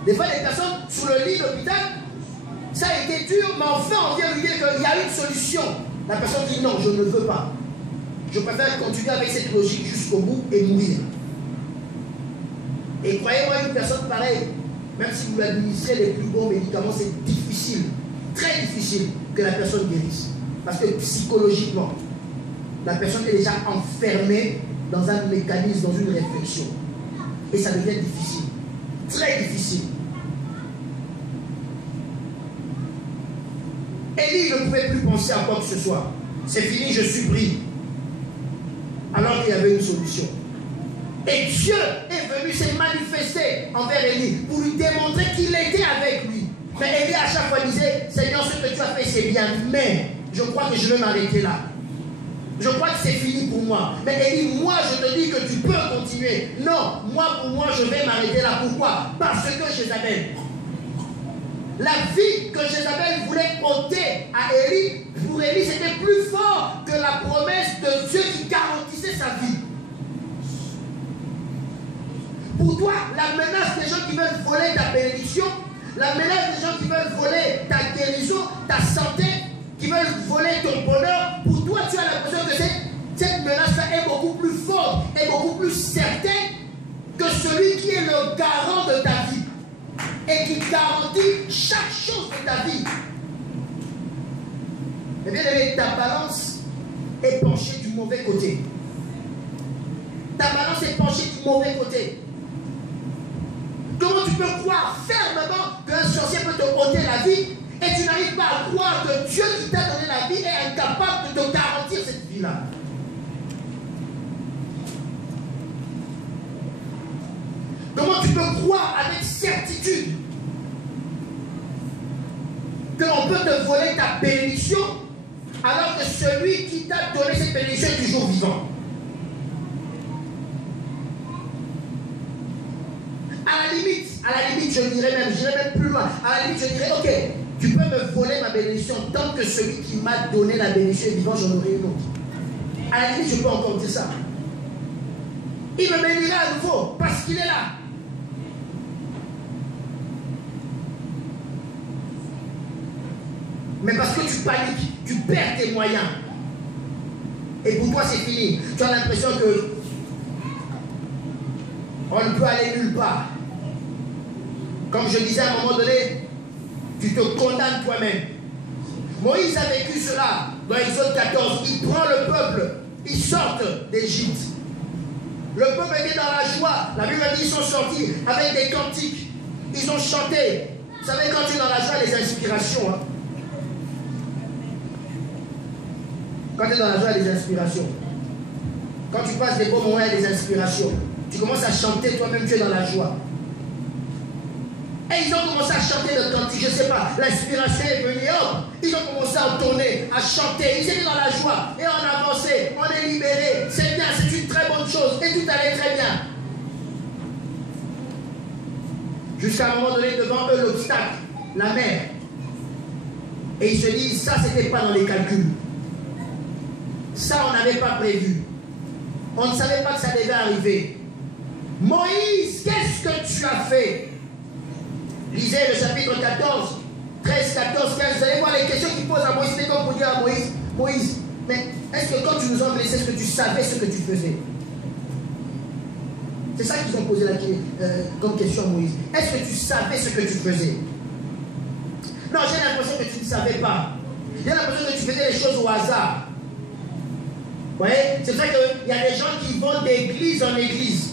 Des fois, les personnes sur le lit d'hôpital, ça a été dur, mais enfin on vient lui dire qu'il y a une solution. La personne dit non, je ne veux pas. Je préfère continuer avec cette logique jusqu'au bout et mourir. Et croyez-moi, une personne pareille, même si vous lui administrez les plus bons médicaments, c'est difficile, très difficile que la personne guérisse. Parce que psychologiquement, la personne est déjà enfermée dans un mécanisme, dans une réflexion. Et ça devient difficile, très difficile. Élie ne pouvait plus penser à quoi que ce soit. C'est fini, je suis pris. Alors qu'il y avait une solution. Et Dieu est venu se manifester envers Élie pour lui démontrer qu'il était avec lui. Mais Élie à chaque fois disait, Seigneur, ce que tu as fait c'est bien, mais je crois que je vais m'arrêter là. Je crois que c'est fini pour moi. Mais Élie, moi je te dis que tu peux continuer. Non, moi pour moi je vais m'arrêter là. Pourquoi? Parce que Jézabel. La vie que Jézabel voulait ôter à Élie, pour Élie c'était plus fort que la promesse de Dieu qui garantissait sa vie. Pour toi, la menace des gens qui veulent voler ta bénédiction, la menace des gens qui veulent voler ta guérison, ta santé, qui veulent voler ton bonheur, pour toi tu as l'impression que cette menace-là est beaucoup plus forte et beaucoup plus certaine que celui qui est le garant de ta vie et qui garantit chaque chose de ta vie. Eh bien, ta balance est penchée du mauvais côté. Ta balance est penchée du mauvais côté. Comment tu peux croire fermement qu'un sorcier peut te ôter la vie et tu n'arrives pas à croire que Dieu qui t'a donné la vie est incapable de te garantir cette vie-là? Comment tu peux croire avec certitude qu'on peut te voler ta bénédiction alors que celui qui t'a donné cette bénédiction est toujours vivant? À la limite, je dirais même plus loin. À la limite, je dirais, ok, tu peux me voler ma bénédiction tant que celui qui m'a donné la bénédiction est vivant, j'en aurai une autre. À la limite, je peux encore dire ça. Il me bénira à nouveau parce qu'il est là. Mais parce que tu paniques, tu perds tes moyens. Et pour toi, c'est fini. Tu as l'impression que on ne peut aller nulle part. Comme je disais à un moment donné, tu te condamnes toi-même. Moïse a vécu cela dans Exode 14. Il prend le peuple, ils sortent d'Égypte. Le peuple était dans la joie. La Bible dit qu'ils sont sortis avec des cantiques. Ils ont chanté. Vous savez, quand tu es dans la joie, les inspirations. Hein? Quand tu es dans la joie, il y a des inspirations. Quand tu passes des bons moments, il y a des inspirations. Tu commences à chanter, toi-même tu es dans la joie. Et ils ont commencé à chanter le cantique, je ne sais pas, l'inspiration est venue, hop, ils ont commencé à tourner, à chanter, ils étaient dans la joie, et on avançait, on est libéré, c'est bien, c'est une très bonne chose, et tout allait très bien. Jusqu'à un moment donné, devant eux, l'obstacle, la mer. Et ils se disent, ça c'était pas dans les calculs. Ça on n'avait pas prévu. On ne savait pas que ça devait arriver. Moïse, qu'est-ce que tu as fait? Lisez le chapitre 14, 13, 14, 15. Vous allez voir les questions qu'ils posent à Moïse. C'était comme pour dire à Moïse, Moïse, mais est-ce que quand tu nous as blessés, est-ce que tu savais ce que tu faisais? C'est ça qu'ils ont posé comme question à Moïse. Est-ce que tu savais ce que tu faisais? Non, j'ai l'impression que tu ne savais pas. J'ai l'impression que tu faisais les choses au hasard. Vous voyez? C'est vrai qu'il y a des gens qui vont d'église en église.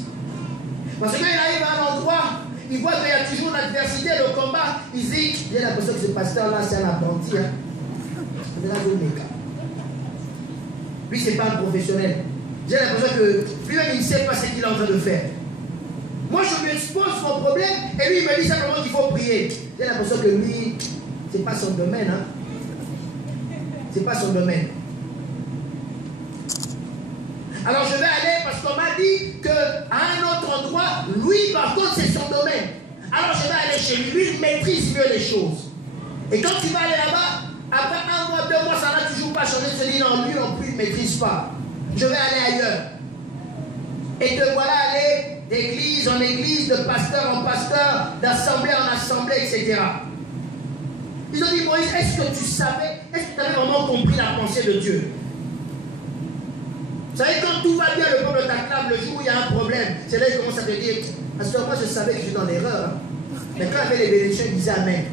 Parce que quand il arrive à un endroit, il voit qu'il y a toujours l'adversité, le combat. Il dit, j'ai l'impression que ce pasteur-là, c'est un apprenti. Hein. Lui, ce n'est pas un professionnel. J'ai l'impression que lui-même, il ne sait pas ce qu'il est en train de faire. Moi, je lui expose mon problème et lui, il me dit simplement qu'il faut prier. J'ai l'impression que lui, ce n'est pas son domaine. Hein. Ce n'est pas son domaine. Alors, je vais aller parce qu'on m'a dit qu'à un autre endroit, lui, par contre, c'est son domaine. Alors, je vais aller chez lui. Lui, il maîtrise mieux les choses. Et quand tu vas aller là-bas, après 1 mois, 2 mois, ça n'a toujours pas changé. Tu te dis, non, lui non plus, il ne maîtrise pas. Je vais aller ailleurs. Et te voilà aller d'église en église, de pasteur en pasteur, d'assemblée en assemblée, etc. Ils ont dit, Moïse, est-ce que tu savais, est-ce que tu avais vraiment compris la pensée de Dieu? Vous savez, quand tout va bien, le peuple t'acclame. Le jour où il y a un problème, c'est là qu'il commence à te dire, parce que moi je savais que je suis dans l'erreur. Hein. Mais quand il y avait les bénédictions, il disait Amen.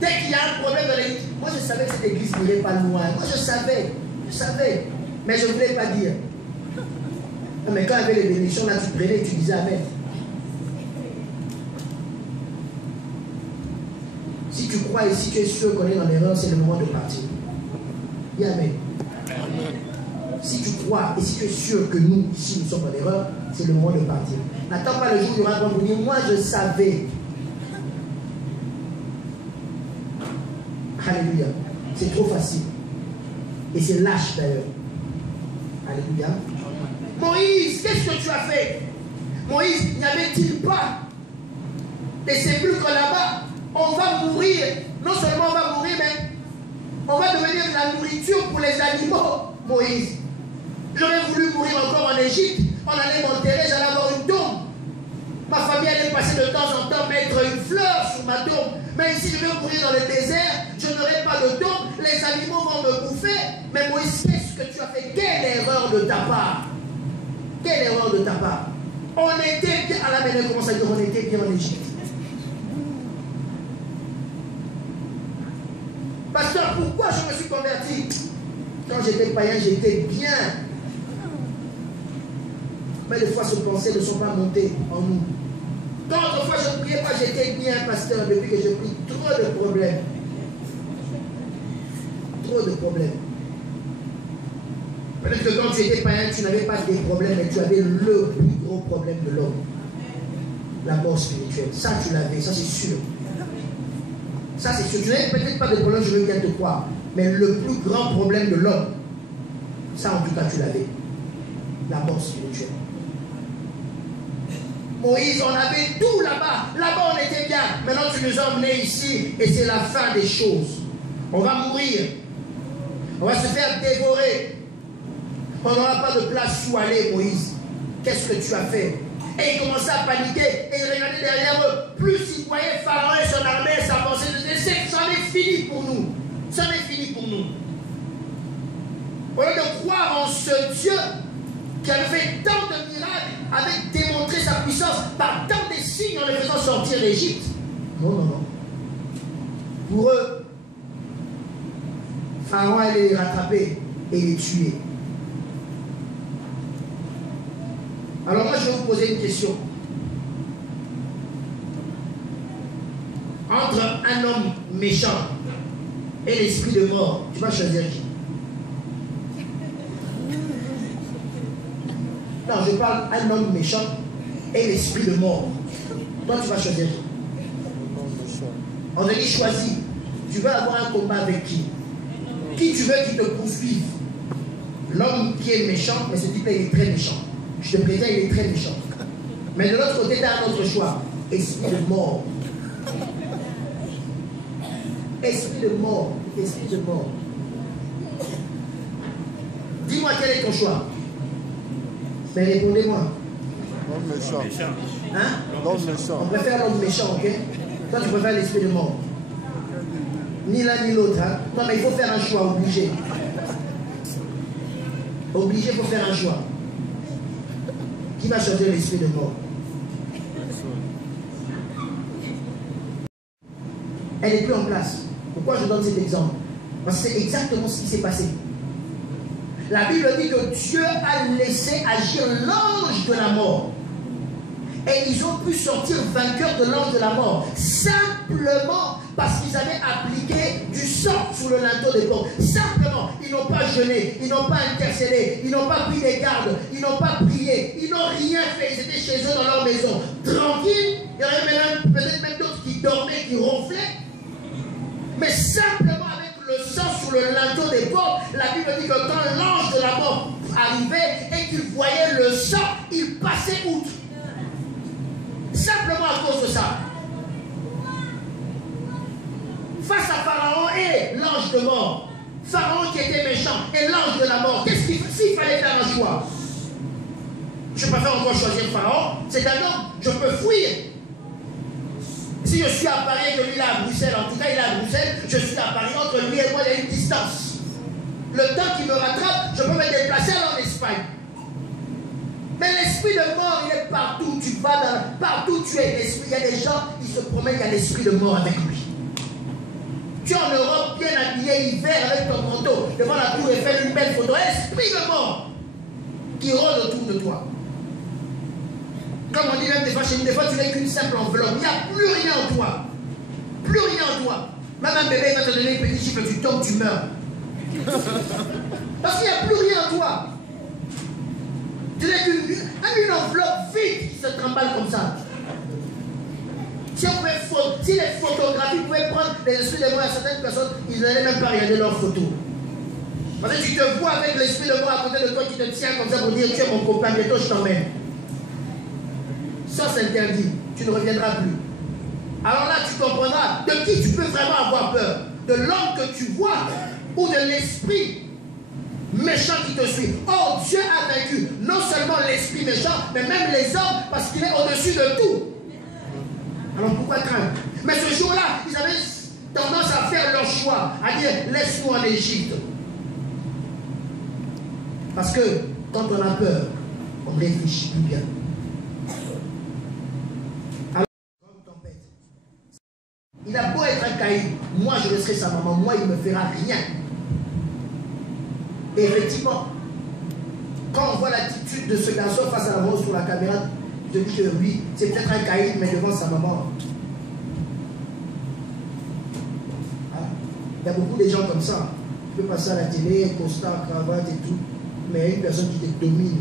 Dès qu'il y a un problème dans l'église, moi je savais que cette église n'irait pas loin. Moi je savais. Mais je ne voulais pas dire. Mais quand il y avait les bénédictions, là tu prenais et tu disais Amen. Si tu crois et si tu es sûr qu'on est dans l'erreur, c'est le moment de partir. Dis Amen. Si tu crois et si tu es sûr que nous, ici, nous sommes dans l'erreur, c'est le moment de partir. N'attends pas le jour où il y aura un vous dire, moi je savais. Alléluia. C'est trop facile. Et c'est lâche d'ailleurs. Alléluia. Moïse, qu'est-ce que tu as fait? Moïse, n'y avait-il pas des sépulcres là-bas? On va mourir. Non seulement on va mourir, mais on va devenir de la nourriture pour les animaux. Moïse, j'aurais voulu mourir encore en Égypte. On allait m'enterrer, j'allais avoir une tombe. Ma famille allait passer de temps en temps mettre une fleur sur ma tombe. Mais ici, je vais mourir dans le désert, je n'aurai pas de tombe, les animaux vont me bouffer. Mais Moïse, qu'est-ce que tu as fait? Quelle erreur de ta part! Quelle erreur de ta part! On était bien, à la maison, comment ça dire, on était bien en Égypte. Pasteur, pourquoi je me suis converti? Quand j'étais païen, j'étais bien. Mais des fois, ces pensées ne sont pas montées en nous. Quand autrefois je ne priais pas, j'étais bien, pasteur, depuis que je prie. Trop de problèmes. Trop de problèmes. Peut-être que quand tu étais païen, tu n'avais pas des problèmes, mais tu avais le plus gros problème de l'homme. La mort spirituelle. Ça, tu l'avais, ça c'est sûr. Ça c'est sûr. Tu n'avais peut-être pas de problème, je veux bien te croire. Mais le plus grand problème de l'homme, ça en tout cas tu l'avais. La mort spirituelle. Moïse, on avait tout là-bas. Là-bas, on était bien. Maintenant, tu nous as emmenés ici et c'est la fin des choses. On va mourir. On va se faire dévorer. On n'aura pas de place où aller, Moïse. Qu'est-ce que tu as fait? Et ils commençaient à paniquer. Et ils regardaient derrière eux. Plus ils voyaient Pharaon et son armée s'avancer, c'en est fini pour nous. C'en est fini pour nous. Au lieu de croire en ce Dieu qui avait fait tant de miracles, avait démontré sa puissance par tant de signes en les faisant sortir d'Égypte. Non, non, non. Pour eux, Pharaon allait les rattraper et les tuer. Alors moi, je vais vous poser une question. Entre un homme méchant et l'esprit de mort, tu vas choisir qui? Non, je parle d'un homme méchant et l'esprit de mort. Toi, tu vas choisir qui? On te dit choisis. Tu veux avoir un combat avec qui? Qui tu veux qui te poursuive? L'homme qui est méchant, mais ce type-là, il est très méchant. Je te préviens, il est très méchant. Mais de l'autre côté, tu as un autre choix. Esprit de mort. Esprit de mort. Esprit de mort. Dis-moi quel est ton choix. Mais répondez-moi. L'homme méchant. Hein? L'homme méchant. On préfère l'homme méchant, ok? Toi, tu préfères l'esprit de mort. Ni l'un ni l'autre. Hein? Non, mais il faut faire un choix, obligé. Obligé, il faut faire un choix. Qui va choisir l'esprit de mort? Elle n'est plus en place. Pourquoi je donne cet exemple? Parce que c'est exactement ce qui s'est passé. La Bible dit que Dieu a laissé agir l'ange de la mort. Et ils ont pu sortir vainqueurs de l'ange de la mort. Simplement parce qu'ils avaient appliqué du sang sur le linteau des portes. Simplement, ils n'ont pas jeûné, ils n'ont pas intercédé, ils n'ont pas pris des gardes, ils n'ont pas prié, ils n'ont rien fait. Ils étaient chez eux dans leur maison, tranquilles. Il y en avait peut-être même d'autres qui dormaient, qui ronflaient. Mais simplement avec le sang sur le linteau des portes, la Bible dit que quand l'ange de la mort arrivait et qu'il voyait le sang, il passait outre. Simplement à cause de ça. Face à Pharaon et l'ange de mort. Pharaon qui était méchant et l'ange de la mort. Qu'est-ce qu'il s'il fallait faire un choix? Je préfère encore choisir Pharaon. C'est un homme, je peux fuir. Si je suis à Paris et que lui il est à Bruxelles, en tout cas il est à Bruxelles, je suis à Paris, entre lui et moi il y a une distance. Le temps qu'il me rattrape, je peux me déplacer en Espagne. Mais l'esprit de mort, il est partout. Tu vas partout, tu es l'esprit. Il y a des gens, ils se promènent, il y a l'esprit de mort avec lui. Tu es en Europe, bien habillé, hiver, avec ton manteau, devant la tour Eiffel, une belle photo. Esprit de mort qui rôde autour de toi. Comme on dit même des fois chez nous, des fois tu n'es qu'une simple enveloppe. Il n'y a plus rien en toi. Plus rien en toi. Même un bébé va te donner une petite chiffre, tu tombes, tu meurs. Parce qu'il n'y a plus rien en toi. Tu n'es qu'une enveloppe vide qui se trimballe comme ça. Si les photographies pouvaient prendre les esprits de mort à certaines personnes, ils n'allaient même pas regarder leurs photos. Parce que tu te vois avec l'esprit de mort à côté de toi qui te tient comme ça pour dire tu es mon copain, bientôt je t'emmène. Ça c'est interdit, tu ne reviendras plus. Alors là tu comprendras de qui tu peux vraiment avoir peur. De l'homme que tu vois ou de l'esprit méchant qui te suit. Oh, Dieu a vaincu non seulement l'esprit méchant, mais même les hommes parce qu'il est au-dessus de tout. Alors pourquoi craindre? Mais ce jour-là, ils avaient tendance à faire leur choix, à dire laisse-nous en Égypte. Parce que quand on a peur, on ne réfléchit plus bien. Alors, grande tempête. Il a beau être un caïd, moi je laisserai sa maman, moi il ne me fera rien. Et effectivement, quand on voit l'attitude de ce garçon face à la rose sur la caméra, je dis que oui, c'est peut-être un caïd, mais devant sa maman. Voilà. Il y a beaucoup de gens comme ça. Tu peux passer à la télé, costard, cravate et tout, mais il y a une personne qui te domine.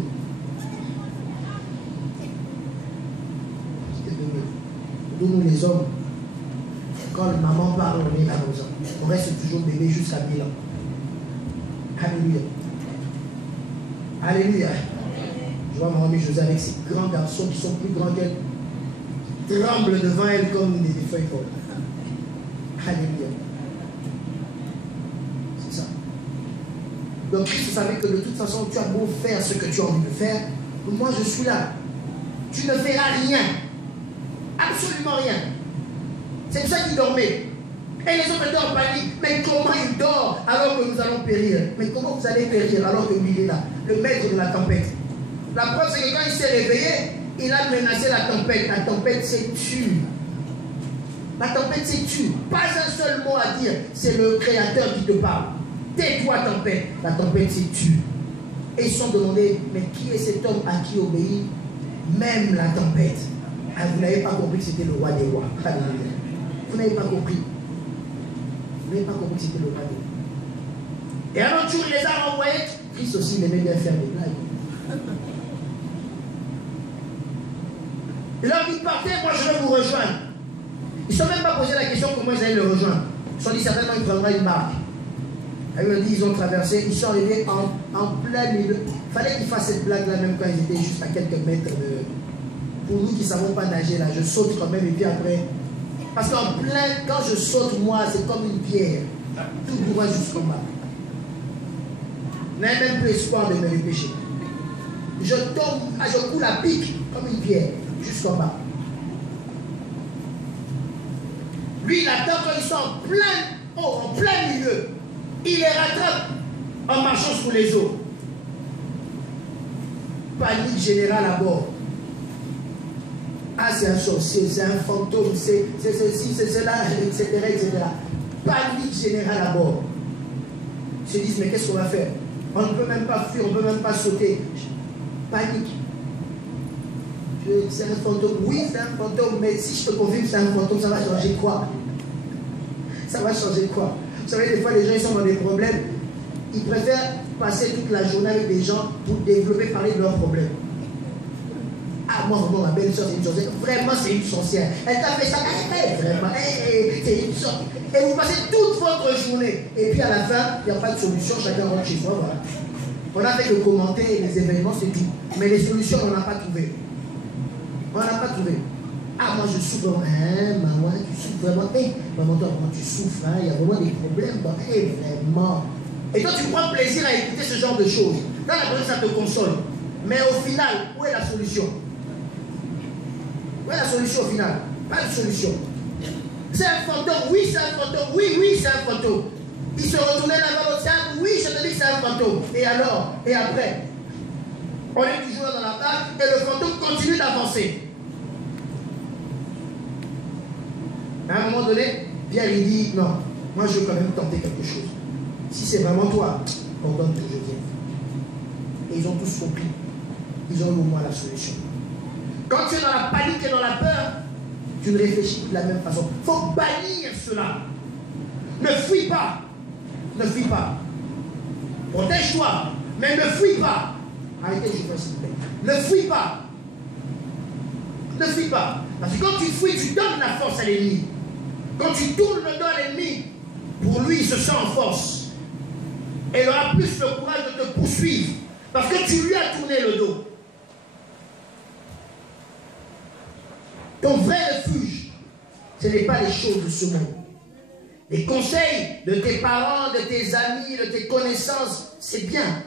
Qui te domine. Nous les hommes, quand la maman parle, on est là comme ça. On reste toujours bébé jusqu'à 1000 ans. Alléluia. Alléluia. Je vois Maman José avec ces grands garçons qui sont plus grands qu'elle, qui tremblent devant elle comme des feuilles folles. Alléluia. C'est ça. Donc Christ savait que de toute façon, tu as beau faire ce que tu as envie de faire, moi je suis là. Tu ne feras rien. Absolument rien. C'est pour ça qu'il dormait. Et les autres étaient en panique. Mais comment il dort alors que nous allons périr? Mais comment vous allez périr alors que lui il est là, le maître de la tempête? La preuve c'est que quand il s'est réveillé, il a menacé la tempête. La tempête s'est tue. La tempête s'est tue. Pas un seul mot à dire. C'est le Créateur qui te parle. Tais-toi tempête. La tempête s'est tue. Et ils se sont demandé, mais qui est cet homme à qui obéit même la tempête? Ah, vous n'avez pas compris que c'était le roi des rois. Alléluia. Vous n'avez pas compris. Vous n'avez pas compris que c'était le roi des rois. Et un autre jour, il les a renvoyés. Christ aussi, il aimait bien faire des blagues. Il leur dit, partez, moi je vais vous rejoindre. Ils ne se sont même pas posé la question comment ils allaient le rejoindre. Ils se sont dit, certainement, il prendra une barque. Ils ont traversé, ils sont arrivés en plein milieu. Il fallait qu'ils fassent cette blague-là même quand ils étaient juste à quelques mètres de... Pour nous qui ne savons pas nager là, je saute quand même et puis après... Parce qu'en plein, quand je saute moi, c'est comme une pierre. Tout droit jusqu'en bas. Je n'ai même plus espoir de me dépêcher. Je tombe, je coule à pic comme une pierre jusqu'en bas. Lui, il attend quand ils sont en plein milieu. Il les rattrape en marchant sur les eaux. Panique générale à bord. Ah, c'est un sorcier, c'est un fantôme, c'est ceci, c'est cela, etc., etc. Panique générale à bord. Ils se disent, mais qu'est-ce qu'on va faire? On ne peut même pas fuir, on ne peut même pas sauter. Panique. C'est un fantôme. Oui, c'est un fantôme, mais si je te confirme que c'est un fantôme, ça va changer quoi? Ça va changer quoi? Vous savez, des fois, les gens ils sont dans des problèmes. Ils préfèrent passer toute la journée avec des gens pour développer, parler de leurs problèmes. Ah, moi, vraiment, ma belle soeur, c'est une sorcière. Vraiment, c'est une sorcière. Elle t'a fait ça. Vraiment, c'est une sorcière. Et vous passez toute votre journée. Et puis, à la fin, il n'y a pas de solution. Chacun rentre chez soi. Voilà. On a fait le commentaire et les événements, c'est tout. Mais les solutions, on n'a pas trouvé. On n'a pas trouvé. Ah, moi, je souffre. Hein, maman, tu souffres vraiment. Maman, toi, comment tu souffres? Hein? Il y a vraiment des problèmes. Vraiment. Et toi, tu prends plaisir à écouter ce genre de choses. Dans la présence, ça te console. Mais au final, où est la solution? Où est la solution au final? Pas de solution. C'est un fantôme. Oui, c'est un fantôme. Oui, oui, c'est un fantôme. Il se retournait là-bas l'autre sens. Oui, je te dis que c'est un fantôme. Et alors? Et après? On est toujours dans la barque et le fantôme continue d'avancer. À un moment donné, Pierre il dit, non, moi je veux quand même tenter quelque chose. Si c'est vraiment toi, ordonne que je vienne. Et ils ont tous compris. Ils ont eu au moins la solution. Quand tu es dans la panique et dans la peur, tu ne réfléchis plus de la même façon. Il faut bannir cela. Ne fuis pas. Ne fuis pas. Protège-toi, mais ne fuis pas. Arrêtez, je vous s'il vous plaît. Ne fuis pas. Ne fuis pas. Parce que quand tu fuis, tu donnes la force à l'ennemi. Quand tu tournes le dos à l'ennemi, pour lui, il se sent en force. Et il aura plus le courage de te poursuivre. Parce que tu lui as tourné le dos. Ton vrai refuge, ce n'est pas les choses de ce monde. Les conseils de tes parents, de tes amis, de tes connaissances, c'est bien,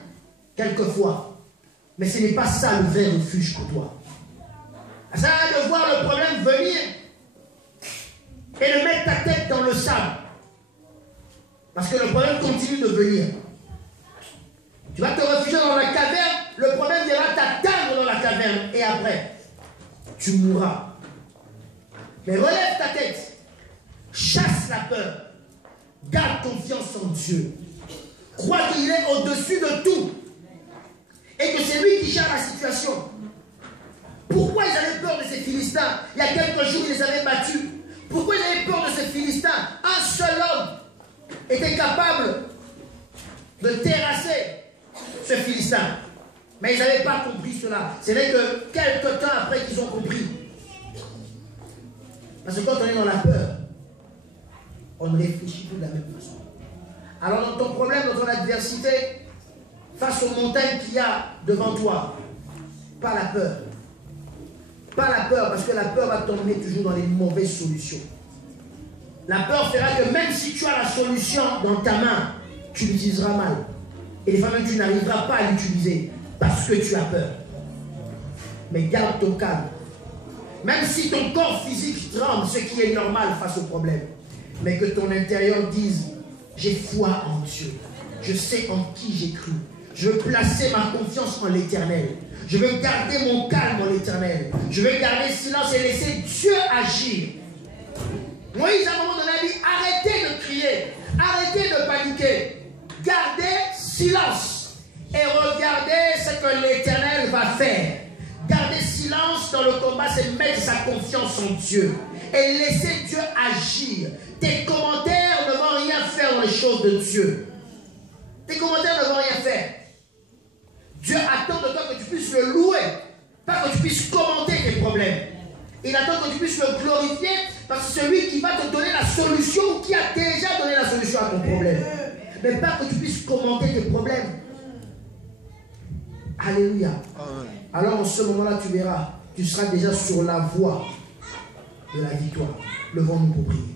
quelquefois. Mais ce n'est pas ça le vrai refuge pour toi. Ça va de voir le problème venir et de mettre ta tête dans le sable. Parce que le problème continue de venir. Tu vas te réfugier dans la caverne, le problème viendra t'atteindre dans la caverne. Et après, tu mourras. Mais relève ta tête. Chasse la peur. Garde confiance en Dieu. Crois qu'il est au-dessus de tout. Et que c'est lui qui gère la situation. Pourquoi ils avaient peur de ces Philistins? Il y a quelques jours, ils les avaient battus. Pourquoi ils avaient peur de ces Philistins? Un seul homme était capable de terrasser ce Philistin. Mais ils n'avaient pas compris cela. Ce n'est que quelques temps après qu'ils ont compris. Parce que quand on est dans la peur, on ne réfléchit plus de la même façon. Alors dans ton problème, dans ton adversité, face aux montagnes qu'il y a devant toi, pas la peur. Pas la peur, parce que la peur va t'emmener toujours dans les mauvaises solutions. La peur fera que même si tu as la solution dans ta main, tu l'utiliseras mal. Et des fois même tu n'arriveras pas à l'utiliser parce que tu as peur. Mais garde ton calme. Même si ton corps physique tremble, ce qui est normal face au problème. Mais que ton intérieur dise, j'ai foi en Dieu. Je sais en qui j'ai cru. Je veux placer ma confiance en l'Éternel. Je veux garder mon calme en l'Éternel. Je veux garder silence et laisser Dieu agir. Moïse, à un moment donné, a dit, arrêtez de crier. Arrêtez de paniquer. Gardez silence. Et regardez ce que l'Éternel va faire. Garder silence dans le combat, c'est mettre sa confiance en Dieu. Et laisser Dieu agir. Tes commentaires ne vont rien faire dans les choses de Dieu. Tes commentaires ne vont rien faire. Dieu attend de toi que tu puisses le louer, pas que tu puisses commenter tes problèmes. Il attend que tu puisses le glorifier, parce que c'est celui qui va te donner la solution, ou qui a déjà donné la solution à ton problème. Mais pas que tu puisses commenter tes problèmes. Alléluia. Alors en ce moment-là, tu verras, tu seras déjà sur la voie de la victoire. Levons-nous pour prier.